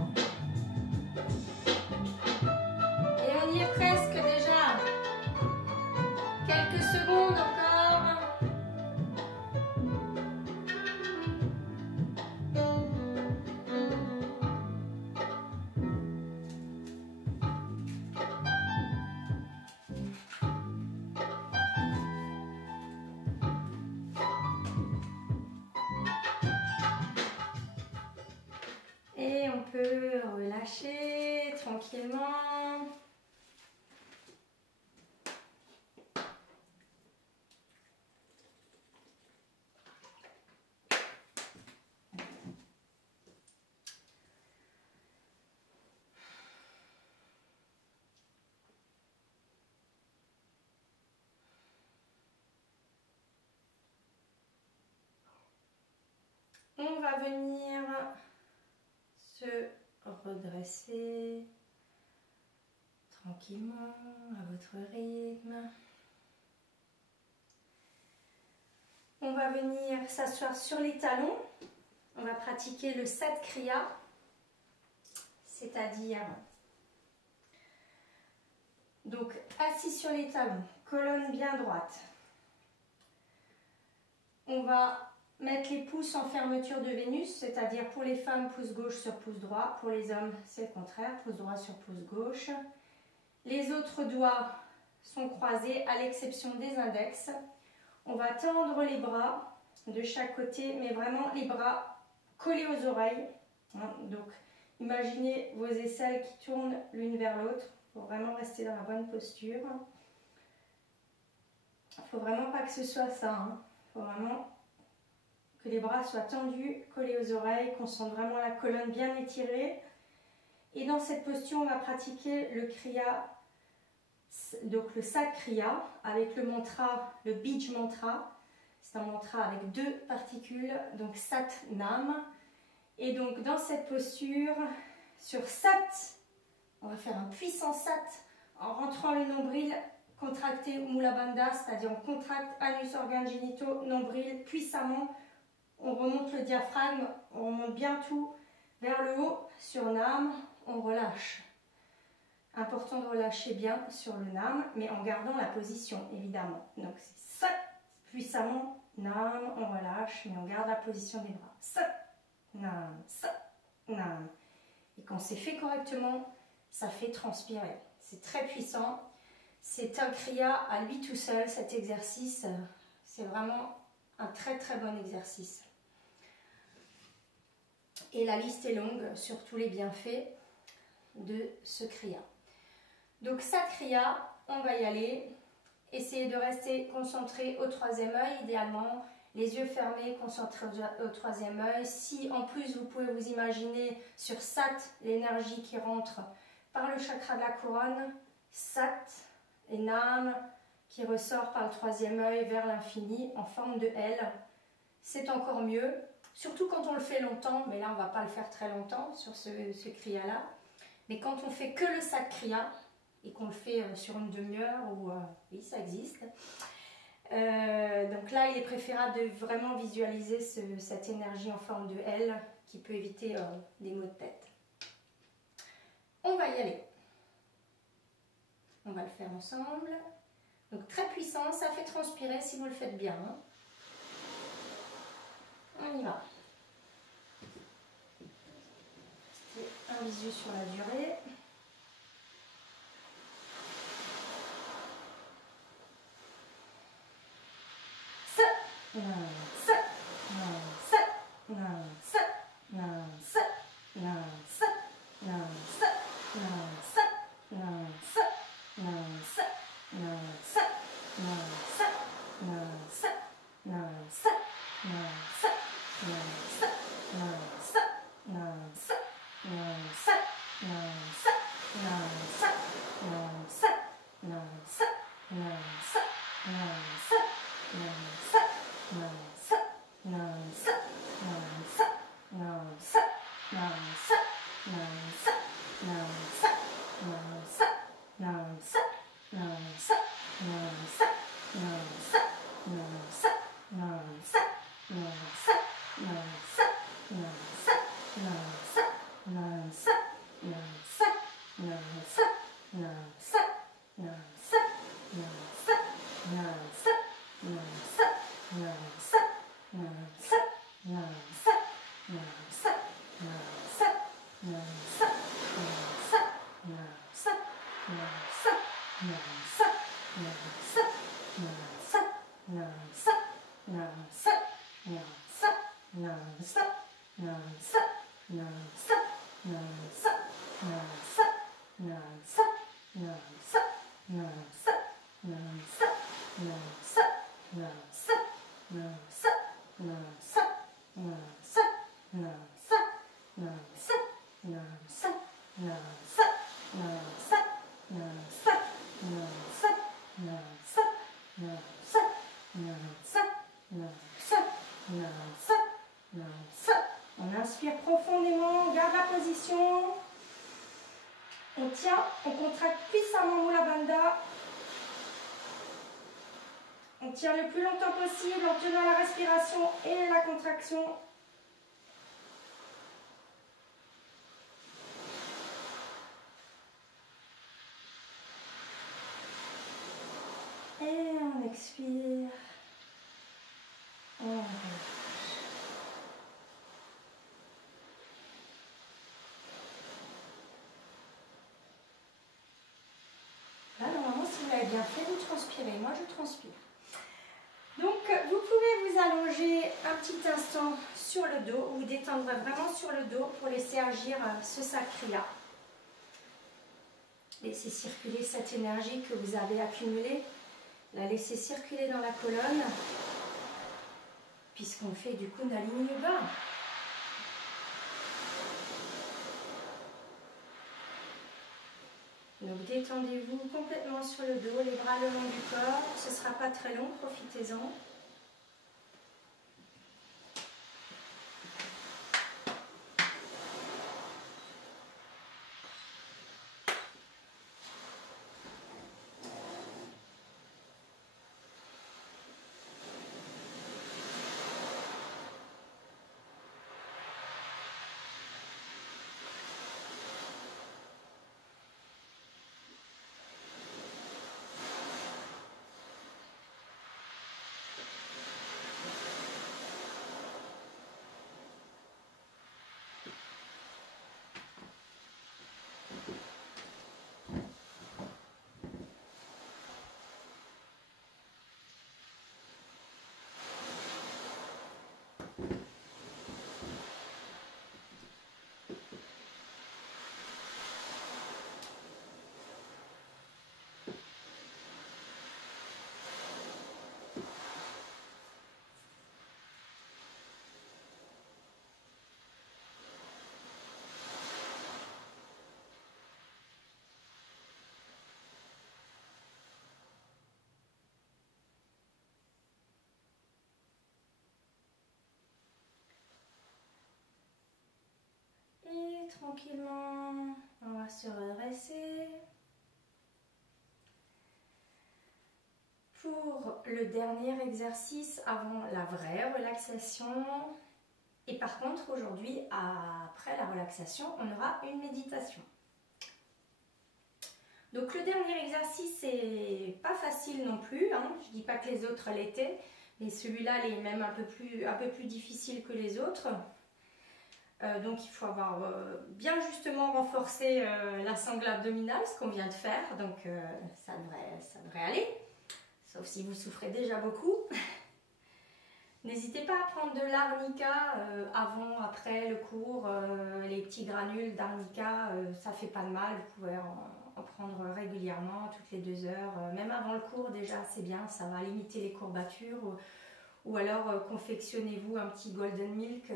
Presque déjà. Quelques secondes encore. Et on peut relâcher tranquillement. On va venir se redresser tranquillement à votre rythme. On va venir s'asseoir sur les talons. On va pratiquer le Sat Kriya, c'est-à-dire donc assis sur les talons, colonne bien droite. On va mettre les pouces en fermeture de Vénus, c'est-à-dire pour les femmes, pouce gauche sur pouce droit. Pour les hommes, c'est le contraire, pouce droit sur pouce gauche. Les autres doigts sont croisés à l'exception des index. On va tendre les bras de chaque côté, mais vraiment les bras collés aux oreilles. Donc, imaginez vos aisselles qui tournent l'une vers l'autre pour vraiment rester dans la bonne posture. Il ne faut vraiment pas que ce soit ça. Il faut vraiment que les bras soient tendus, collés aux oreilles, qu'on sente vraiment la colonne bien étirée. Et dans cette posture, on va pratiquer le Kriya, donc le Sat Kriya, avec le mantra, le Bij mantra. C'est un mantra avec deux particules, donc Sat Nam. Et donc dans cette posture, sur Sat, on va faire un puissant Sat en rentrant le nombril, contracter Mula Bandha, c'est-à-dire on contracte anus, organes génitaux, nombril puissamment. On remonte le diaphragme, on remonte bien tout vers le haut sur Nam, on relâche. Important de relâcher bien sur le Nam, mais en gardant la position évidemment. Donc c'est ça, puissamment, Nam, on relâche, mais on garde la position des bras. Ça, Nam. Et quand c'est fait correctement, ça fait transpirer. C'est très puissant. C'est un kriya à lui tout seul, cet exercice. C'est vraiment un très très bon exercice. Et la liste est longue sur tous les bienfaits de ce kriya. Donc cette kriya, on va y aller. Essayez de rester concentré au troisième œil, idéalement. Les yeux fermés, concentrés au troisième œil. Si en plus vous pouvez vous imaginer sur Sat, l'énergie qui rentre par le chakra de la couronne, Sat et Nam qui ressort par le troisième œil vers l'infini en forme de L, c'est encore mieux. Surtout quand on le fait longtemps, mais là on ne va pas le faire très longtemps sur ce kriya-là. Mais quand on fait que le Sat kriya et qu'on le fait sur une demi-heure, ou oui ça existe. Donc là il est préférable de vraiment visualiser cette énergie en forme de L qui peut éviter des maux de tête. On va y aller. On va le faire ensemble. Donc très puissant, ça fait transpirer si vous le faites bien. On y va. C'est un visu sur la durée. On inspire profondément, on garde la position. On tient, on contracte puissamment Mula Bandha. On tient le plus longtemps possible en tenant la respiration et la contraction. Et on expire. On relâche. Là, normalement, si vous l'avez bien fait, vous transpirez. Moi, je transpire. Donc, vous pouvez vous allonger un petit instant sur le dos, ou vous détendre vraiment sur le dos pour laisser agir ce sakriya. Laissez circuler cette énergie que vous avez accumulée. La laisser circuler dans la colonne, puisqu'on fait du Kundalini Yoga. Donc détendez-vous complètement sur le dos, les bras le long du corps. Ce ne sera pas très long, profitez-en. tranquillement. On va se redresser. Pour le dernier exercice avant la vraie relaxation. Et par contre, aujourd'hui, après la relaxation, on aura une méditation. Donc le dernier exercice, c'est pas facile non plus, hein. Je dis pas que les autres l'étaient, mais celui-là est même un peu plus difficile que les autres. Donc il faut avoir bien justement renforcé la sangle abdominale, ce qu'on vient de faire, donc ça devrait aller, sauf si vous souffrez déjà beaucoup. N'hésitez pas à prendre de l'arnica avant, après le cours, les petits granules d'arnica, ça fait pas de mal, vous pouvez en prendre régulièrement, toutes les 2 heures, même avant le cours déjà c'est bien, ça va limiter les courbatures, ou alors confectionnez-vous un petit golden milk,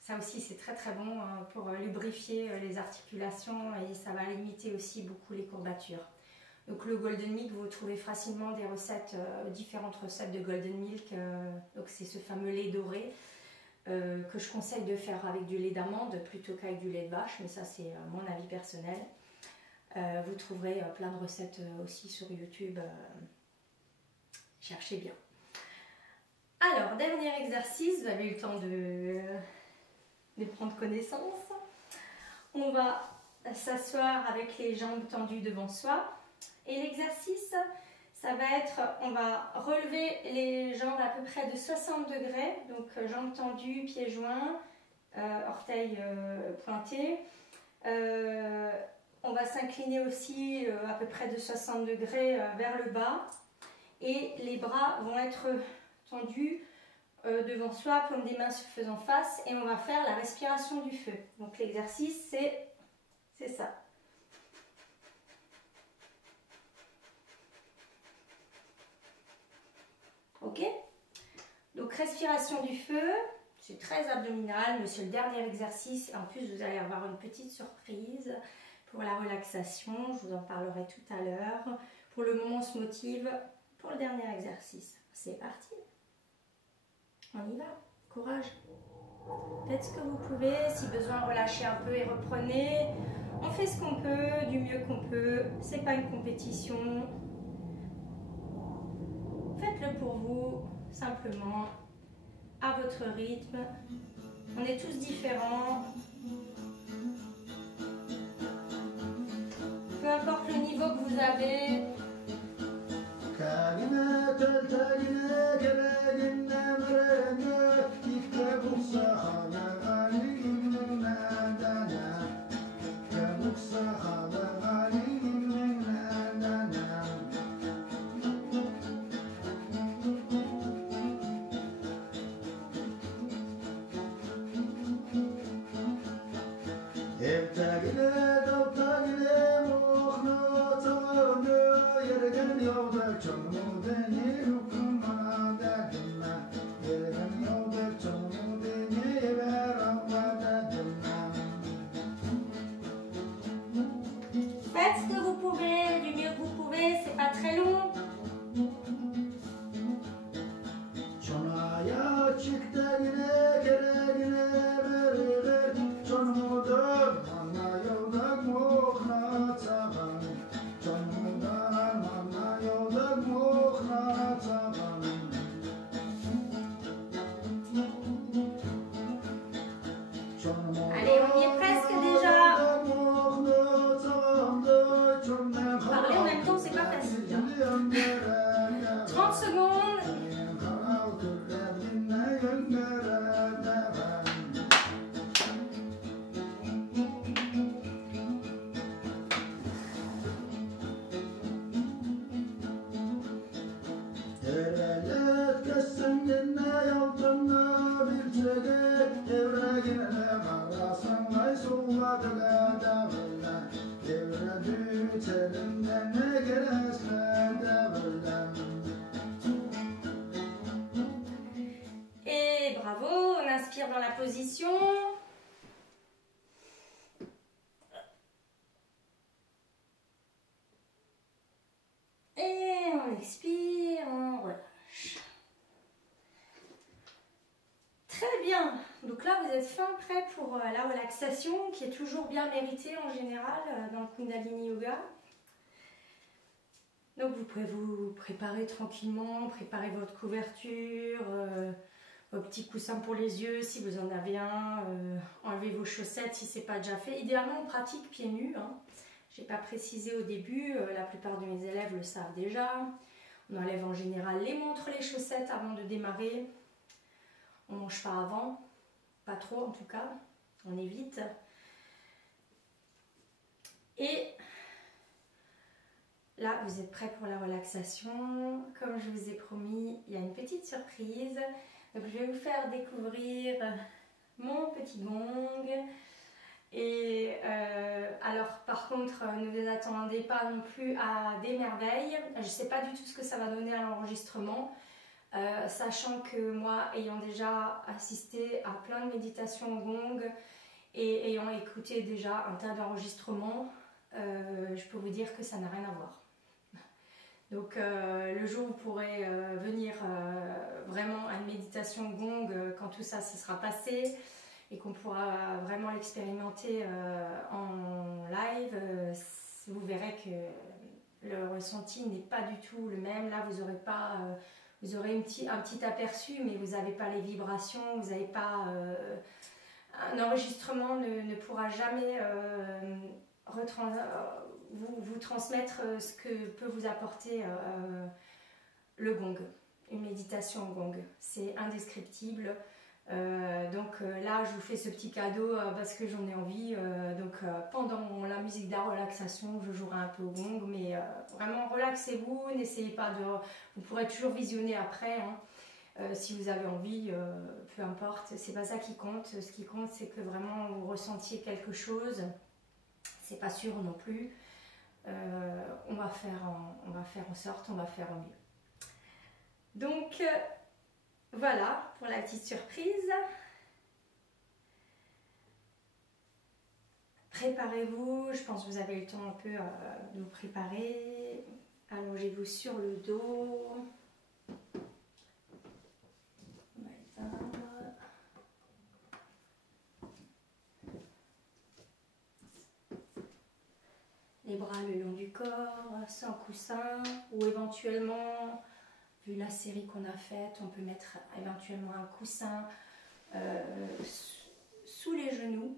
ça aussi c'est très très bon pour lubrifier les articulations et ça va limiter aussi beaucoup les courbatures. Donc le golden milk, vous trouvez facilement des recettes, différentes recettes de golden milk, donc c'est ce fameux lait doré que je conseille de faire avec du lait d'amande plutôt qu'avec du lait de vache, mais ça c'est mon avis personnel. Vous trouverez plein de recettes aussi sur YouTube, cherchez bien. Alors, dernier exercice, vous avez eu le temps de prendre connaissance. On va s'asseoir avec les jambes tendues devant soi. Et l'exercice, ça va être, on va relever les jambes à peu près de 60 degrés. Donc, jambes tendues, pieds joints, orteils pointés. On va s'incliner aussi à peu près de 60 degrés vers le bas. Et les bras vont être tendus devant soi, paume des mains se faisant face. Et on va faire la respiration du feu. Donc l'exercice, c'est ça. Ok? Donc respiration du feu, c'est très abdominal, mais c'est le dernier exercice. En plus, vous allez avoir une petite surprise pour la relaxation, je vous en parlerai tout à l'heure. Pour le moment, on se motive pour le dernier exercice. C'est parti. On y va. Courage. Faites ce que vous pouvez. Si besoin, relâchez un peu et reprenez. On fait ce qu'on peut, du mieux qu'on peut. C'est pas une compétition. Faites-le pour vous, simplement, à votre rythme. On est tous différents. Peu importe le niveau que vous avez. Faites ce que vous pouvez, du mieux que vous pouvez, c'est pas très long. êtes fin prêt pour la relaxation qui est toujours bien méritée en général dans le Kundalini Yoga. Donc vous pouvez vous préparer tranquillement, préparer votre couverture, vos petits coussins pour les yeux si vous en avez un, enlevez vos chaussettes si ce n'est pas déjà fait. Idéalement on pratique pieds nus, hein. Je n'ai pas précisé au début, la plupart de mes élèves le savent déjà. On enlève en général les montres, les chaussettes avant de démarrer. On ne mange pas avant, pas trop en tout cas, on évite. Et là, vous êtes prêts pour la relaxation. Comme je vous ai promis, il y a une petite surprise. Donc, je vais vous faire découvrir mon petit gong. Et alors, par contre, ne vous attendez pas non plus à des merveilles. Je ne sais pas du tout ce que ça va donner à l'enregistrement. Sachant que moi, ayant déjà assisté à plein de méditations au gong et ayant écouté déjà un tas d'enregistrements, je peux vous dire que ça n'a rien à voir. Donc le jour où vous pourrez venir vraiment à une méditation gong quand tout ça se sera passé et qu'on pourra vraiment l'expérimenter en live, vous verrez que le ressenti n'est pas du tout le même. Là, vous n'aurez pas... Vous aurez un petit aperçu, mais vous n'avez pas les vibrations, vous n'avez pas... un enregistrement ne pourra jamais vous transmettre ce que peut vous apporter le gong, une méditation au gong. C'est indescriptible. Donc là, je vous fais ce petit cadeau parce que j'en ai envie. Pendant la musique de la relaxation, je jouerai un peu au gong, mais vraiment relaxez-vous, n'essayez pas de... Vous pourrez toujours visionner après, hein, si vous avez envie, peu importe, c'est pas ça qui compte. Ce qui compte, c'est que vraiment vous ressentiez quelque chose. C'est pas sûr non plus. On va faire en sorte, on va faire au mieux. Donc voilà pour la petite surprise. Préparez-vous, je pense que vous avez le temps un peu de vous préparer. Allongez-vous sur le dos. On va éteindre. Les bras le long du corps, sans coussin, ou éventuellement, vu la série qu'on a faite, on peut mettre éventuellement un coussin sous les genoux.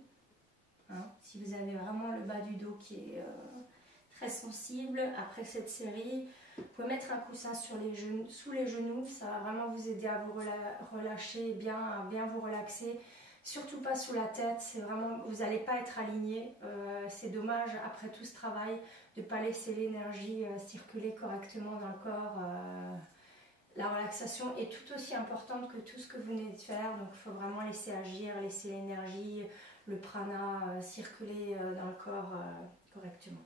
Hein, si vous avez vraiment le bas du dos qui est très sensible après cette série, vous pouvez mettre un coussin sur les genoux, sous les genoux, ça va vraiment vous aider à vous relâcher, à bien vous relaxer. Surtout pas sous la tête, c'est vraiment, vous n'allez pas être aligné. C'est dommage après tout ce travail de ne pas laisser l'énergie circuler correctement dans le corps. La relaxation est tout aussi importante que tout ce que vous venez de faire, donc il faut vraiment laisser agir, laisser l'énergie, le prana circuler dans le corps correctement.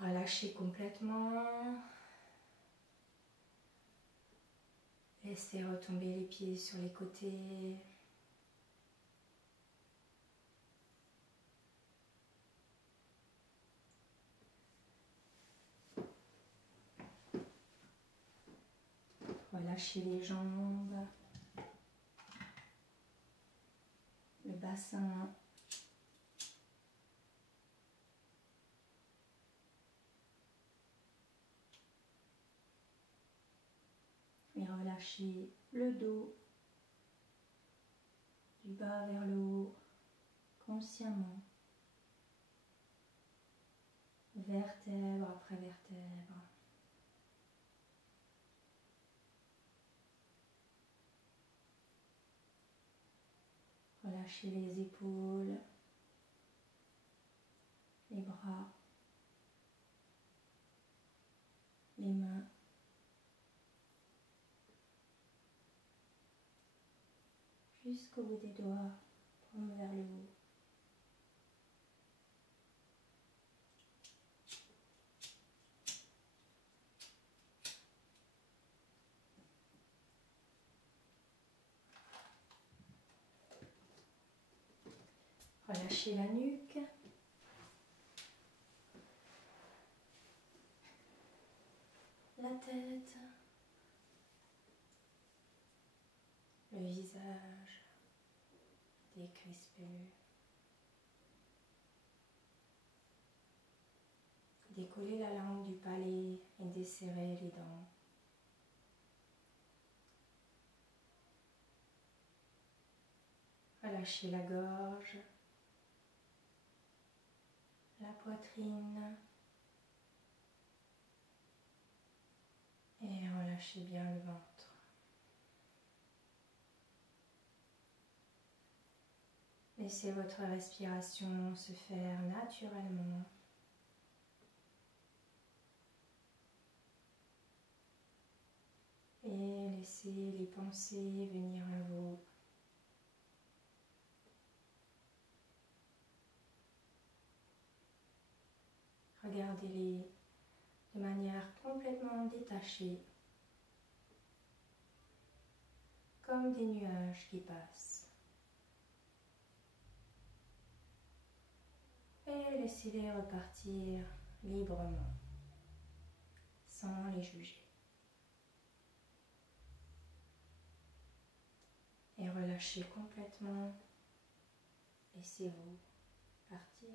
Relâchez complètement. Laissez retomber les pieds sur les côtés. Relâchez les jambes, le bassin. Et relâchez le dos, du bas vers le haut, consciemment, vertèbre après vertèbre. Relâchez les épaules, les bras, les mains. Jusqu'au bout des doigts, paume vers le haut. Relâchez la nuque. La tête. Le visage. visage décrispé. Décoller la langue du palais et desserrer les dents. Relâchez la gorge, la poitrine et relâchez bien le ventre. Laissez votre respiration se faire naturellement. Et laissez les pensées venir à vous. Regardez-les de manière complètement détachée, comme des nuages qui passent. Et laissez-les repartir librement, sans les juger. Et relâchez complètement, laissez-vous partir.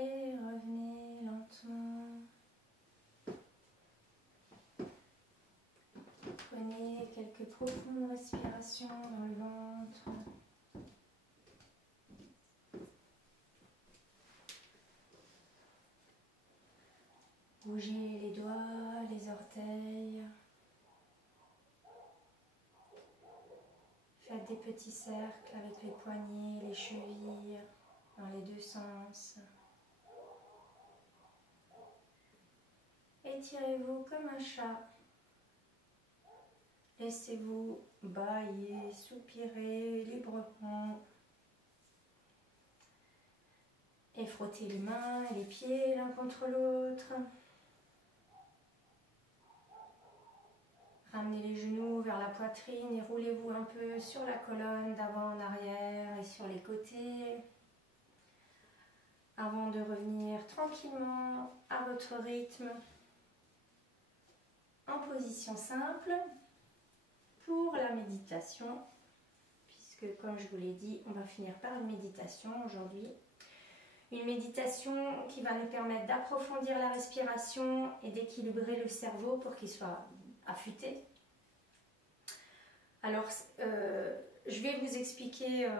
et revenez lentement. Prenez quelques profondes respirations dans le ventre. Bougez les doigts, les orteils. Faites des petits cercles avec les poignets, les chevilles, dans les deux sens. Étirez-vous comme un chat. Laissez-vous bâiller, soupirer librement. Et frottez les mains et les pieds l'un contre l'autre. Ramenez les genoux vers la poitrine et roulez-vous un peu sur la colonne d'avant en arrière et sur les côtés. Avant de revenir tranquillement à votre rythme en position simple pour la méditation. Puisque comme je vous l'ai dit, on va finir par une méditation aujourd'hui. Une méditation qui va nous permettre d'approfondir la respiration et d'équilibrer le cerveau pour qu'il soit affûté. Alors, je vais vous expliquer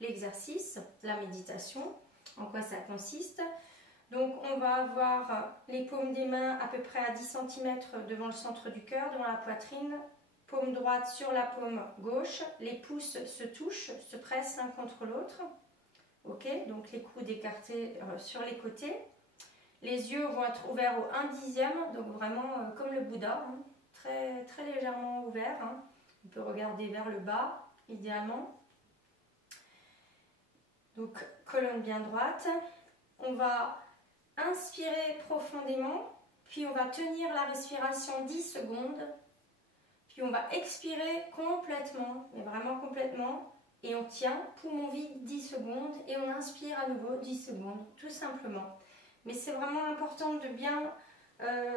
l'exercice, la méditation, en quoi ça consiste. Donc, on va avoir les paumes des mains à peu près à 10 cm devant le centre du cœur, devant la poitrine, paume droite sur la paume gauche, les pouces se touchent, se pressent l'un contre l'autre. Ok, donc les coudes écartés sur les côtés. Les yeux vont être ouverts au 1/10, donc vraiment comme le Bouddha, hein, très, très légèrement ouverts. Hein. On peut regarder vers le bas, idéalement. Donc colonne bien droite. On va inspirer profondément, puis on va tenir la respiration 10 secondes. Puis on va expirer complètement, mais vraiment complètement. Et on tient, poumon vide 10 secondes et on inspire à nouveau 10 secondes, tout simplement. Mais c'est vraiment important de bien...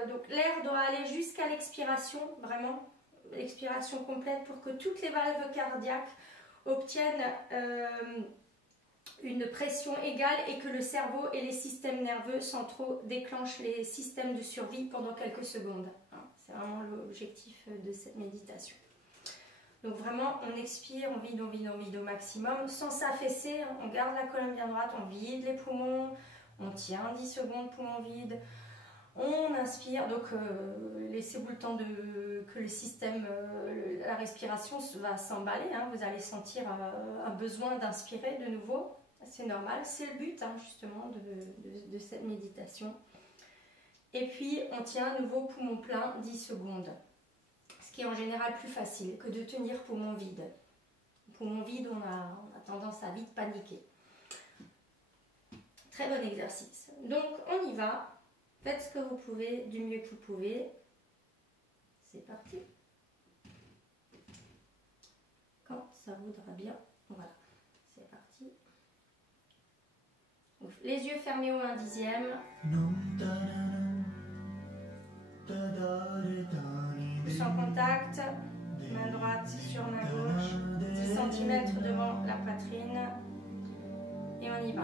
donc l'air doit aller jusqu'à l'expiration, vraiment, l'expiration complète pour que toutes les valves cardiaques obtiennent une pression égale et que le cerveau et les systèmes nerveux centraux déclenchent les systèmes de survie pendant quelques secondes. C'est vraiment l'objectif de cette méditation. Donc vraiment, on expire, on vide, on vide, on vide au maximum, sans s'affaisser, on garde la colonne bien droite, on vide les poumons, on tient 10 secondes, poumon vide, on inspire, donc laissez-vous le temps que le système, la respiration va s'emballer, hein, vous allez sentir un besoin d'inspirer de nouveau, c'est normal, c'est le but hein, justement de cette méditation. Et puis on tient à nouveau poumon plein 10 secondes. Ce qui est en général plus facile que de tenir poumon vide. Poumon vide, on a tendance à vite paniquer. Très bon exercice. Donc on y va. Faites ce que vous pouvez, du mieux que vous pouvez. C'est parti. Quand ça voudra bien. Voilà, c'est parti. Les yeux fermés au 1/10. Sans contact, main droite sur main gauche, 10 cm devant la poitrine et on y va.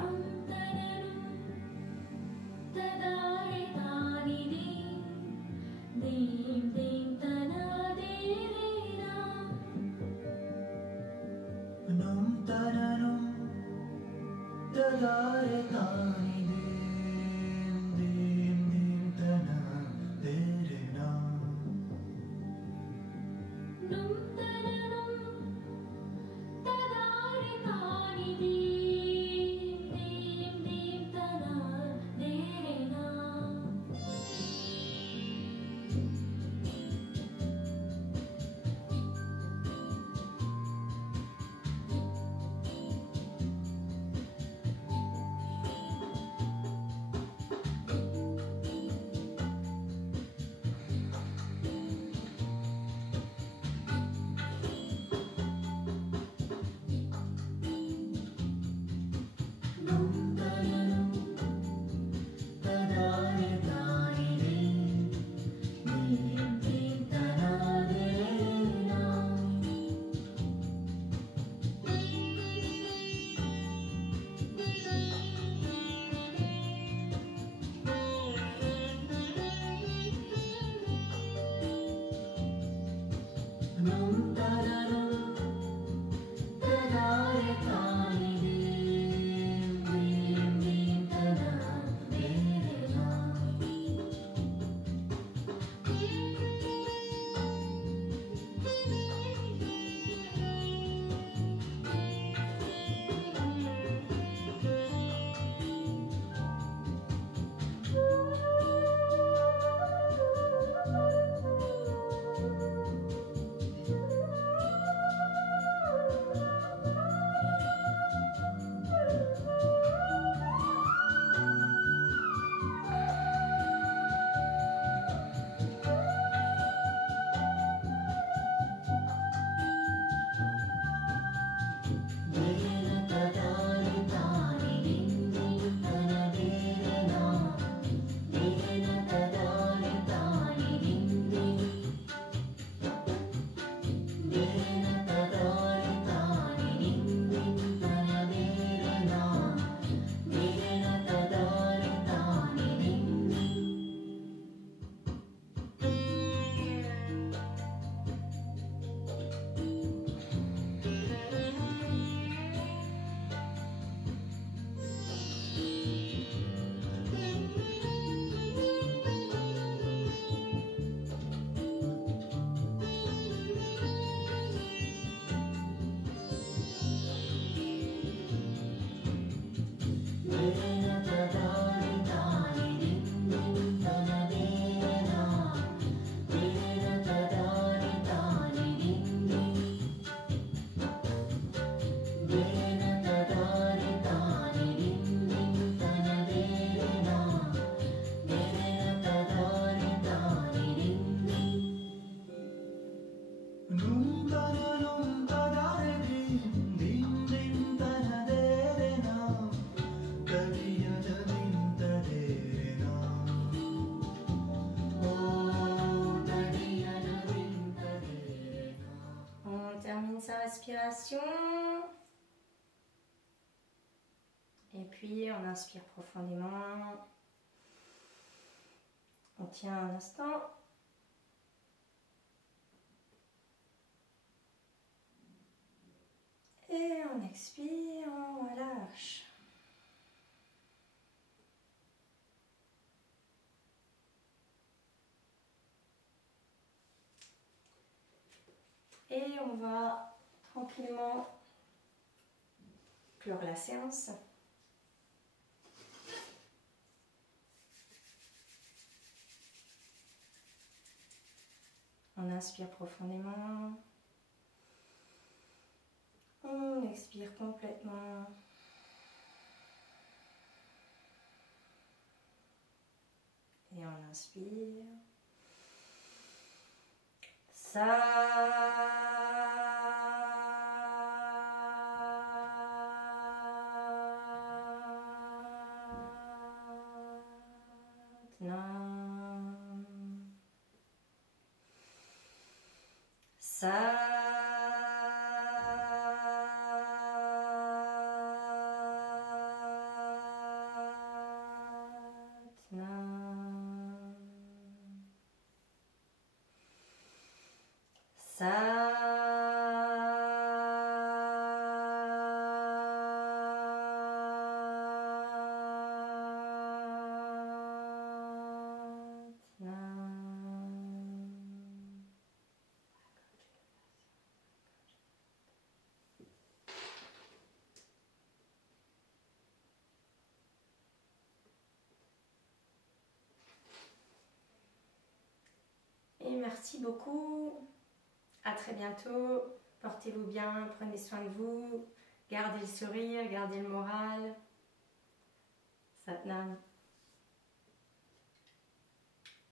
inspiration. Et puis on inspire profondément. On tient un instant. Et on expire, on relâche. Et on va tranquillement clore la séance. On inspire profondément. On expire complètement. Et on inspire. Et merci beaucoup. À très bientôt. Portez-vous bien, prenez soin de vous. Gardez le sourire, gardez le moral. Satnam.